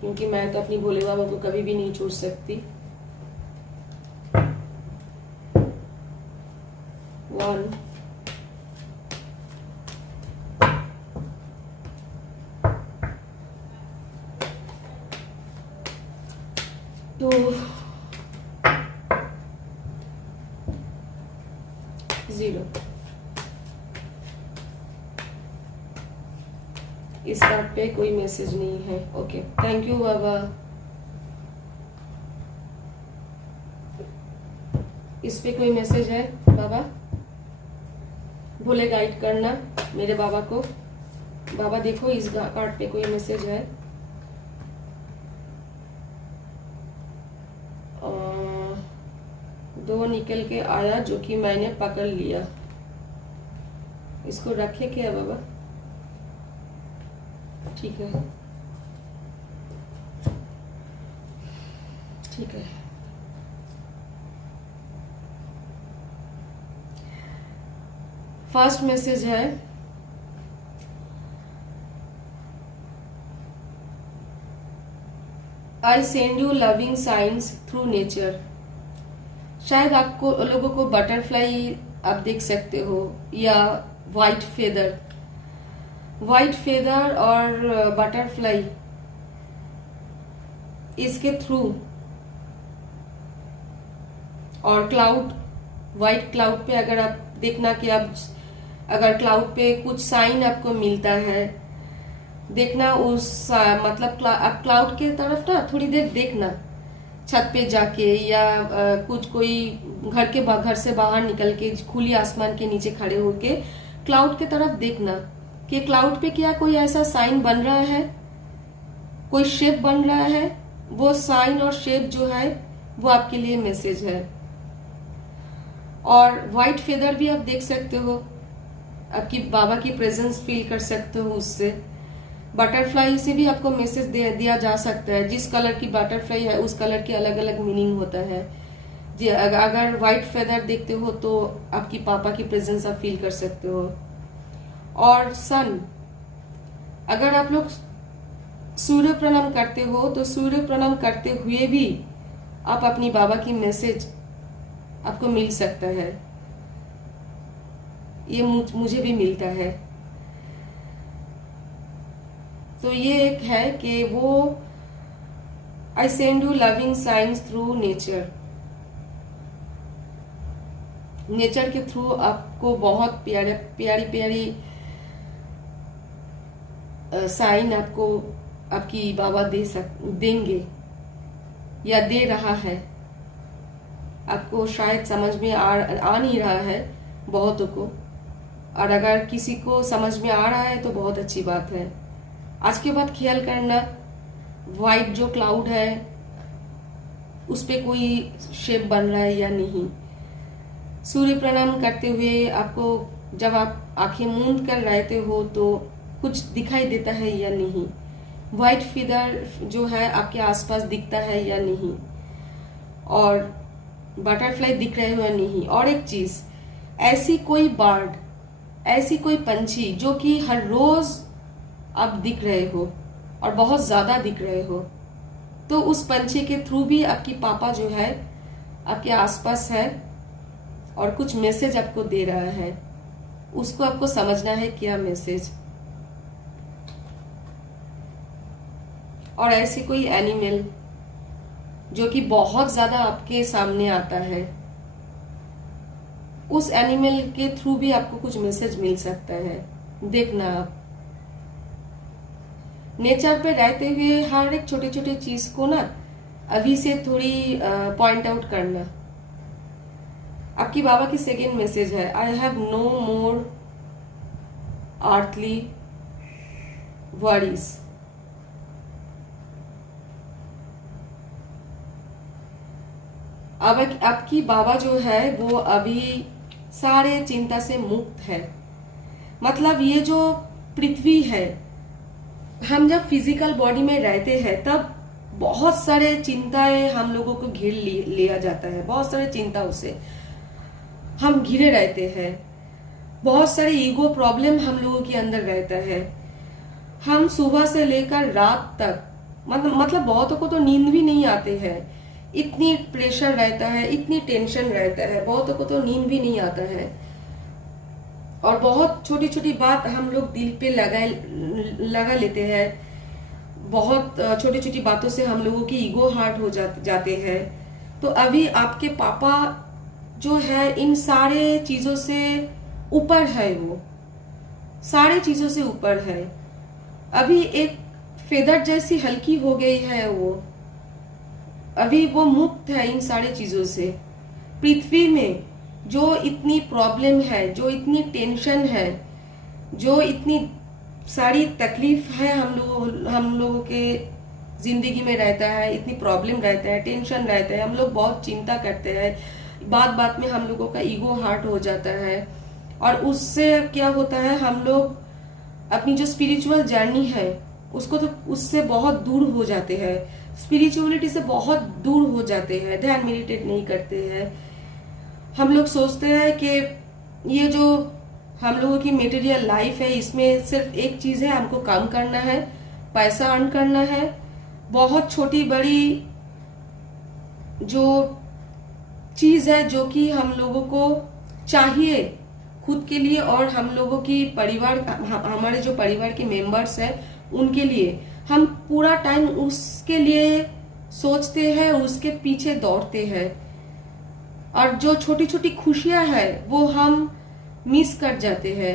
क्योंकि मैं तो अपनी भोले बाबा को कभी भी नहीं छोड़ सकती। 1 2 0। इस कार्ड पे कोई मैसेज नहीं है। ओके, थैंक यू बाबा। इस पे कोई मैसेज है बाबा? भोले गाइड करना मेरे बाबा को। बाबा देखो इस कार्ड पे कोई मैसेज है? दो निकल के आया जो कि मैंने पकड़ लिया। इसको रखे क्या बाबा? ठीक है, ठीक है। फर्स्ट मैसेज है, I send you loving science through nature. शायद आपको लोगों को बटरफ्लाई आप देख सकते हो, या व्हाइट फेदर और बटरफ्लाई, इसके थ्रू, और क्लाउड, व्हाइट क्लाउड पे अगर आप देखना कि आप अगर क्लाउड पे कुछ साइन आपको मिलता है, देखना उस मतलब आप क्लाउड के तरफ ना थोड़ी देर देखना, छत पे जाके या कुछ कोई घर से बाहर निकल के खुली आसमान के नीचे खड़े होके क्लाउड की तरफ देखना कि क्लाउड पे क्या कोई ऐसा साइन बन रहा है, कोई शेप बन रहा है। वो साइन और शेप जो है वो आपके लिए मैसेज है। और व्हाइट फेदर भी आप देख सकते हो, आपकी बाबा की प्रेजेंस फील कर सकते हो उससे। बटरफ्लाई से भी आपको मैसेज दिया जा सकता है। जिस कलर की बटरफ्लाई है उस कलर की अलग अलग मीनिंग होता है। जी अगर व्हाइट फेदर देखते हो तो आपकी पापा की प्रेजेंस आप फील कर सकते हो। और सन, अगर आप लोग सूर्य प्रणाम करते हो तो सूर्य प्रणाम करते हुए भी आप अपनी बाबा की मैसेज आपको मिल सकता है। ये मुझे भी मिलता है। तो ये एक है कि वो I send you loving science through nature. Nature के थ्रू आपको बहुत प्यारी प्यारी साइन आपको आपकी बाबा देंगे या दे रहा है। आपको शायद समझ में आ नहीं रहा है बहुतों को, और अगर किसी को समझ में आ रहा है तो बहुत अच्छी बात है। आज के बाद ख्याल करना व्हाइट जो क्लाउड है उस पे कोई शेप बन रहा है या नहीं। सूर्य प्रणाम करते हुए आपको जब आप आंखें मूंद कर रहते हो तो कुछ दिखाई देता है या नहीं। व्हाइट फीदर जो है आपके आसपास दिखता है या नहीं, और बटरफ्लाई दिख रहे हो या नहीं। और एक चीज, ऐसी कोई बर्ड, ऐसी कोई पंछी जो कि हर रोज आप दिख रहे हो और बहुत ज्यादा दिख रहे हो, तो उस पंछी के थ्रू भी आपकी पापा जो है आपके आसपास है और कुछ मैसेज आपको दे रहा है। उसको आपको समझना है क्या मैसेज। और ऐसे कोई एनिमल जो कि बहुत ज्यादा आपके सामने आता है, उस एनिमल के थ्रू भी आपको कुछ मैसेज मिल सकता है। देखना आप नेचर पे रहते हुए हर एक छोटे छोटे चीज को ना अभी से थोड़ी पॉइंट आउट करना। आपकी बाबा की सेकेंड मैसेज है, I have no more earthly worries. अब आपकी बाबा जो है वो अभी सारे चिंता से मुक्त है। मतलब ये जो पृथ्वी है, हम जब फिजिकल बॉडी में रहते हैं तब बहुत सारे चिंताएं हम लोगों को घेर लिया जाता है। बहुत सारे चिंताओं से हम घिरे रहते हैं। बहुत सारे ईगो प्रॉब्लम हम लोगों के अंदर रहता है। हम सुबह से लेकर रात तक मतलब बहुतों को तो नींद भी नहीं आते हैं। इतनी प्रेशर रहता है, इतनी टेंशन रहता है, बहुतों को तो नींद भी नहीं आता है। और बहुत छोटी छोटी बात हम लोग दिल पे लगा लेते हैं। बहुत छोटी छोटी बातों से हम लोगों की ईगो हर्ट हो जाते हैं। तो अभी आपके पापा जो है इन सारे चीजों से ऊपर है। वो सारे चीजों से ऊपर है। अभी एक फेदर जैसी हल्की हो गई है वो। अभी वो मुक्त है इन सारी चीजों से। पृथ्वी में जो इतनी प्रॉब्लम है, जो इतनी टेंशन है, जो इतनी सारी तकलीफ है हम लोगों के जिंदगी में रहता है, इतनी प्रॉब्लम रहता है, टेंशन रहता है, हम लोग बहुत चिंता करते हैं। बात बात में हम लोगों का ईगो हर्ट हो जाता है। और उससे क्या होता है, हम लोग अपनी जो स्पिरिचुअल जर्नी है उसको तो उससे बहुत दूर हो जाते हैं। स्पिरिचुअलिटी से बहुत दूर हो जाते हैं। ध्यान मेडिटेट नहीं करते हैं। हम लोग सोचते हैं कि ये जो हम लोगों की मटेरियल लाइफ है इसमें सिर्फ एक चीज है, हमको काम करना है, पैसा अर्न करना है। बहुत छोटी बड़ी जो चीज है जो कि हम लोगों को चाहिए खुद के लिए और हम लोगों की परिवार, हमारे जो परिवार के मेंबर्स हैं उनके लिए, हम पूरा टाइम उसके लिए सोचते हैं, उसके पीछे दौड़ते हैं। और जो छोटी छोटी खुशियां हैं वो हम मिस कर जाते हैं।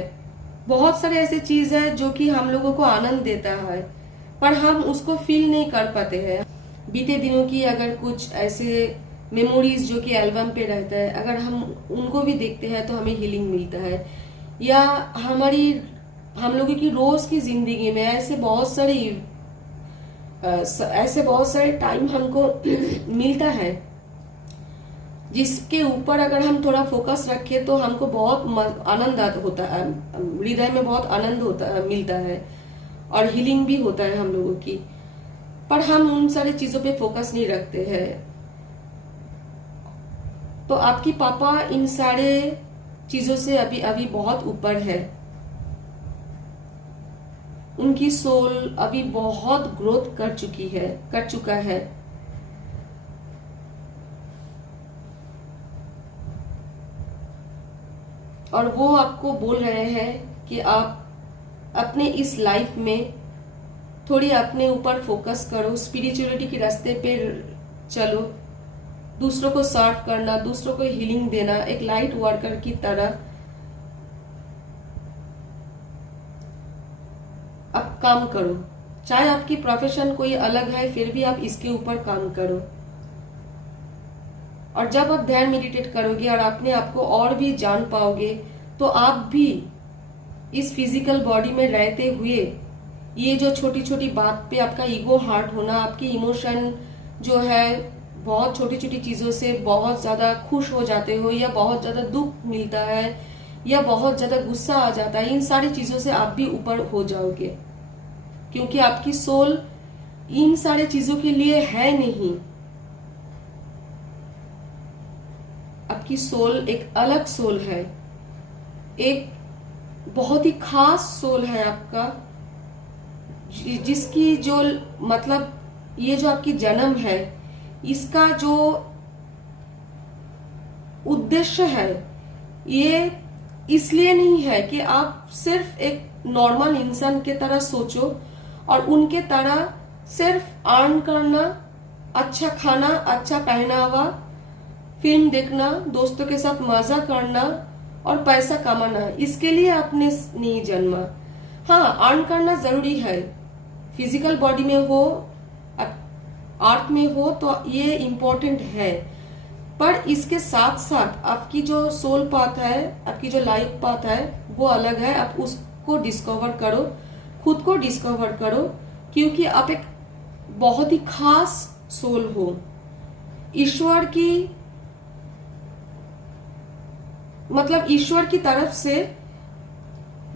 बहुत सारे ऐसे चीज है जो कि हम लोगों को आनंद देता है पर हम उसको फील नहीं कर पाते हैं। बीते दिनों की अगर कुछ ऐसे मेमोरीज जो कि एल्बम पे रहता है, अगर हम उनको भी देखते हैं तो हमें हीलिंग मिलता है। या हम लोगों की रोज की जिंदगी में ऐसे बहुत सारे टाइम हमको मिलता है जिसके ऊपर अगर हम थोड़ा फोकस रखें तो हमको बहुत आनंद होता है, हृदय में बहुत आनंद मिलता है और हीलिंग भी होता है हम लोगों की। पर हम उन सारी चीजों पे फोकस नहीं रखते हैं। तो आपकी पापा इन सारे चीजों से अभी अभी बहुत ऊपर है। उनकी सोल अभी बहुत ग्रोथ कर चुका है। और वो आपको बोल रहे हैं कि आप अपने इस लाइफ में थोड़ी अपने ऊपर फोकस करो, स्पिरिचुअलिटी के रास्ते पे चलो, दूसरों को सर्व करना, दूसरों को हीलिंग देना, एक लाइट वर्कर की तरह आप काम करो। चाहे आपकी प्रोफेशन कोई अलग है, फिर भी आप इसके ऊपर काम करो। और जब आप ध्यान मेडिटेट करोगे और अपने आप को और भी जान पाओगे, तो आप भी इस फिजिकल बॉडी में रहते हुए ये जो छोटी छोटी बात पे आपका ईगो हार्ट होना, आपकी इमोशन जो है बहुत छोटी छोटी चीजों से बहुत ज्यादा खुश हो जाते हो, या बहुत ज्यादा दुख मिलता है, या बहुत ज्यादा गुस्सा आ जाता है, इन सारी चीजों से आप भी ऊपर हो जाओगे। क्योंकि आपकी सोल इन सारे चीजों के लिए है नहीं। आपकी सोल एक अलग सोल है, एक बहुत ही खास सोल है आपका, जिसकी जो मतलब ये जो आपकी जन्म है, इसका जो उद्देश्य है, ये इसलिए नहीं है कि आप सिर्फ एक नॉर्मल इंसान के तरह सोचो और उनके तरह सिर्फ अर्न करना, अच्छा खाना, अच्छा पहनावा, फिल्म देखना, दोस्तों के साथ मजा करना और पैसा कमाना, इसके लिए आपने नहीं जन्मा। हाँ, अर्न करना जरूरी है, फिजिकल बॉडी में हो, आर्ट में हो, तो ये इम्पोर्टेंट है। पर इसके साथ साथ आपकी जो सोल पाथ है, आपकी जो लाइफ पाथ है, वो अलग है। आप उसको डिस्कवर करो, खुद को डिस्कवर करो, क्योंकि आप एक बहुत ही खास सोल हो। ईश्वर की तरफ से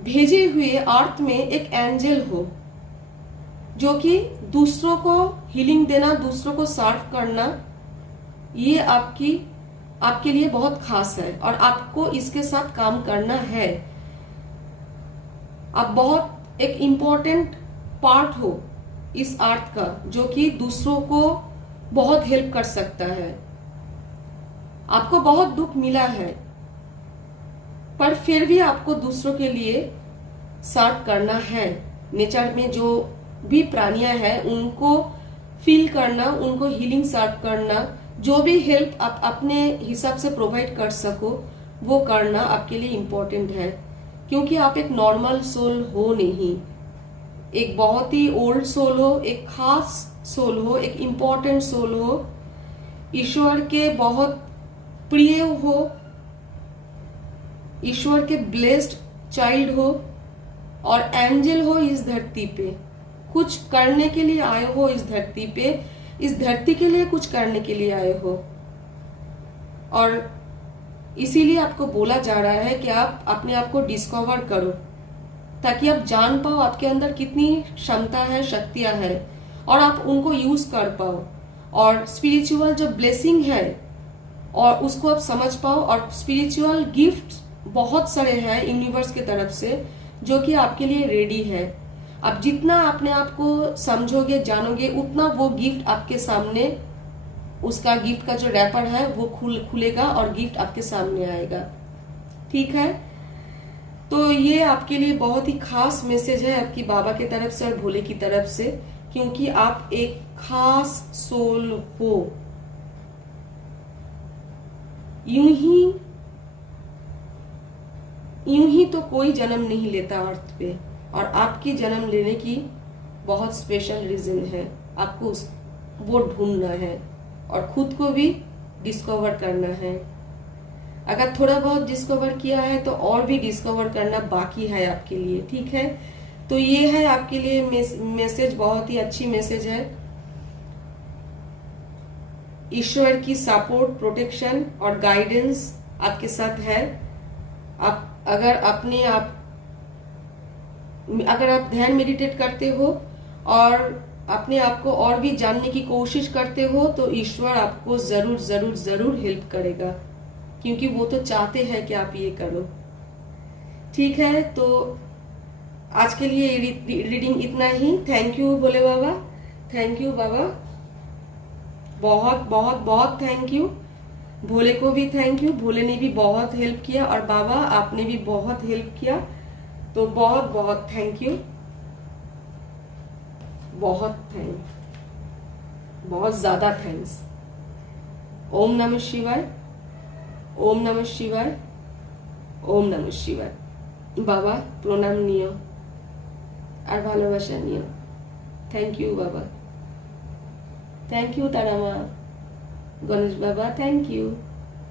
भेजे हुए अर्थ में एक एंजल हो, जो कि दूसरों को हीलिंग देना, दूसरों को सर्व करना, ये आपके लिए बहुत खास है और आपको इसके साथ काम करना है। आप बहुत एक इम्पोर्टेंट पार्ट हो इस अर्थ का, जो कि दूसरों को बहुत हेल्प कर सकता है। आपको बहुत दुख मिला है, पर फिर भी आपको दूसरों के लिए सर्व करना है। नेचर में जो भी प्राणियां हैं, उनको फील करना, उनको हीलिंग सर्व करना, जो भी हेल्प आप अपने हिसाब से प्रोवाइड कर सको, वो करना आपके लिए इम्पोर्टेंट है। क्योंकि आप एक नॉर्मल सोल हो नहीं, एक बहुत ही ओल्ड सोल हो, एक खास सोल हो, एक इम्पोर्टेंट सोल हो, ईश्वर के बहुत प्रिय हो, ईश्वर के ब्लेस्ड चाइल्ड हो और एंजल हो इस धरती पे। कुछ करने के लिए आए हो इस धरती पे, इस धरती के लिए कुछ करने के लिए आए हो। और इसीलिए आपको बोला जा रहा है कि आप अपने आप को डिस्कवर करो, ताकि आप जान पाओ आपके अंदर कितनी क्षमता है, शक्तियां है, और आप उनको यूज कर पाओ। और स्पिरिचुअल जो ब्लेसिंग है और उसको आप समझ पाओ। और स्पिरिचुअल गिफ्ट बहुत सारे हैं यूनिवर्स की तरफ से, जो कि आपके लिए रेडी है। आप जितना अपने आप को समझोगे, जानोगे, उतना वो गिफ्ट आपके सामने, उसका गिफ्ट का जो रैपर है वो खुलेगा और गिफ्ट आपके सामने आएगा। ठीक है, तो ये आपके लिए बहुत ही खास मैसेज है आपकी बाबा की तरफ से और भोले की तरफ से, क्योंकि आप एक खास सोल हो। यूं ही तो कोई जन्म नहीं लेता अर्थ पे, और आपकी जन्म लेने की बहुत स्पेशल रीजन है। आपको वो ढूंढना है और खुद को भी डिस्कवर करना है। अगर थोड़ा बहुत डिस्कवर किया है तो और भी डिस्कवर करना बाकी है आपके लिए, ठीक है। तो ये है आपके लिए मैसेज, बहुत ही अच्छी मैसेज है। ईश्वर की सपोर्ट, प्रोटेक्शन और गाइडेंस आपके साथ है। आप अगर आप ध्यान मेडिटेट करते हो और अपने आप को और भी जानने की कोशिश करते हो तो ईश्वर आपको जरूर जरूर जरूर हेल्प करेगा, क्योंकि वो तो चाहते हैं कि आप ये करो, ठीक है। तो आज के लिए रीडिंग इतना ही। Thank you Bhole Baba, thank you Baba, बहुत बहुत बहुत थैंक यू। भोले को भी थैंक यू, भोले ने भी बहुत हेल्प किया और बाबा आपने भी बहुत हेल्प किया, तो बहुत बहुत थैंक यू, बहुत ज्यादा थैंक्स। ओम नमः शिवाय, ओम नमः शिवाय, ओम नमः शिवाय। বাবা প্রণাম নিও আর ভালোবাসা নিও। থ্যাংক ইউ বাবা, থ্যাংক ইউ তারা মা, গণেশ বাবা, থ্যাংক ইউ।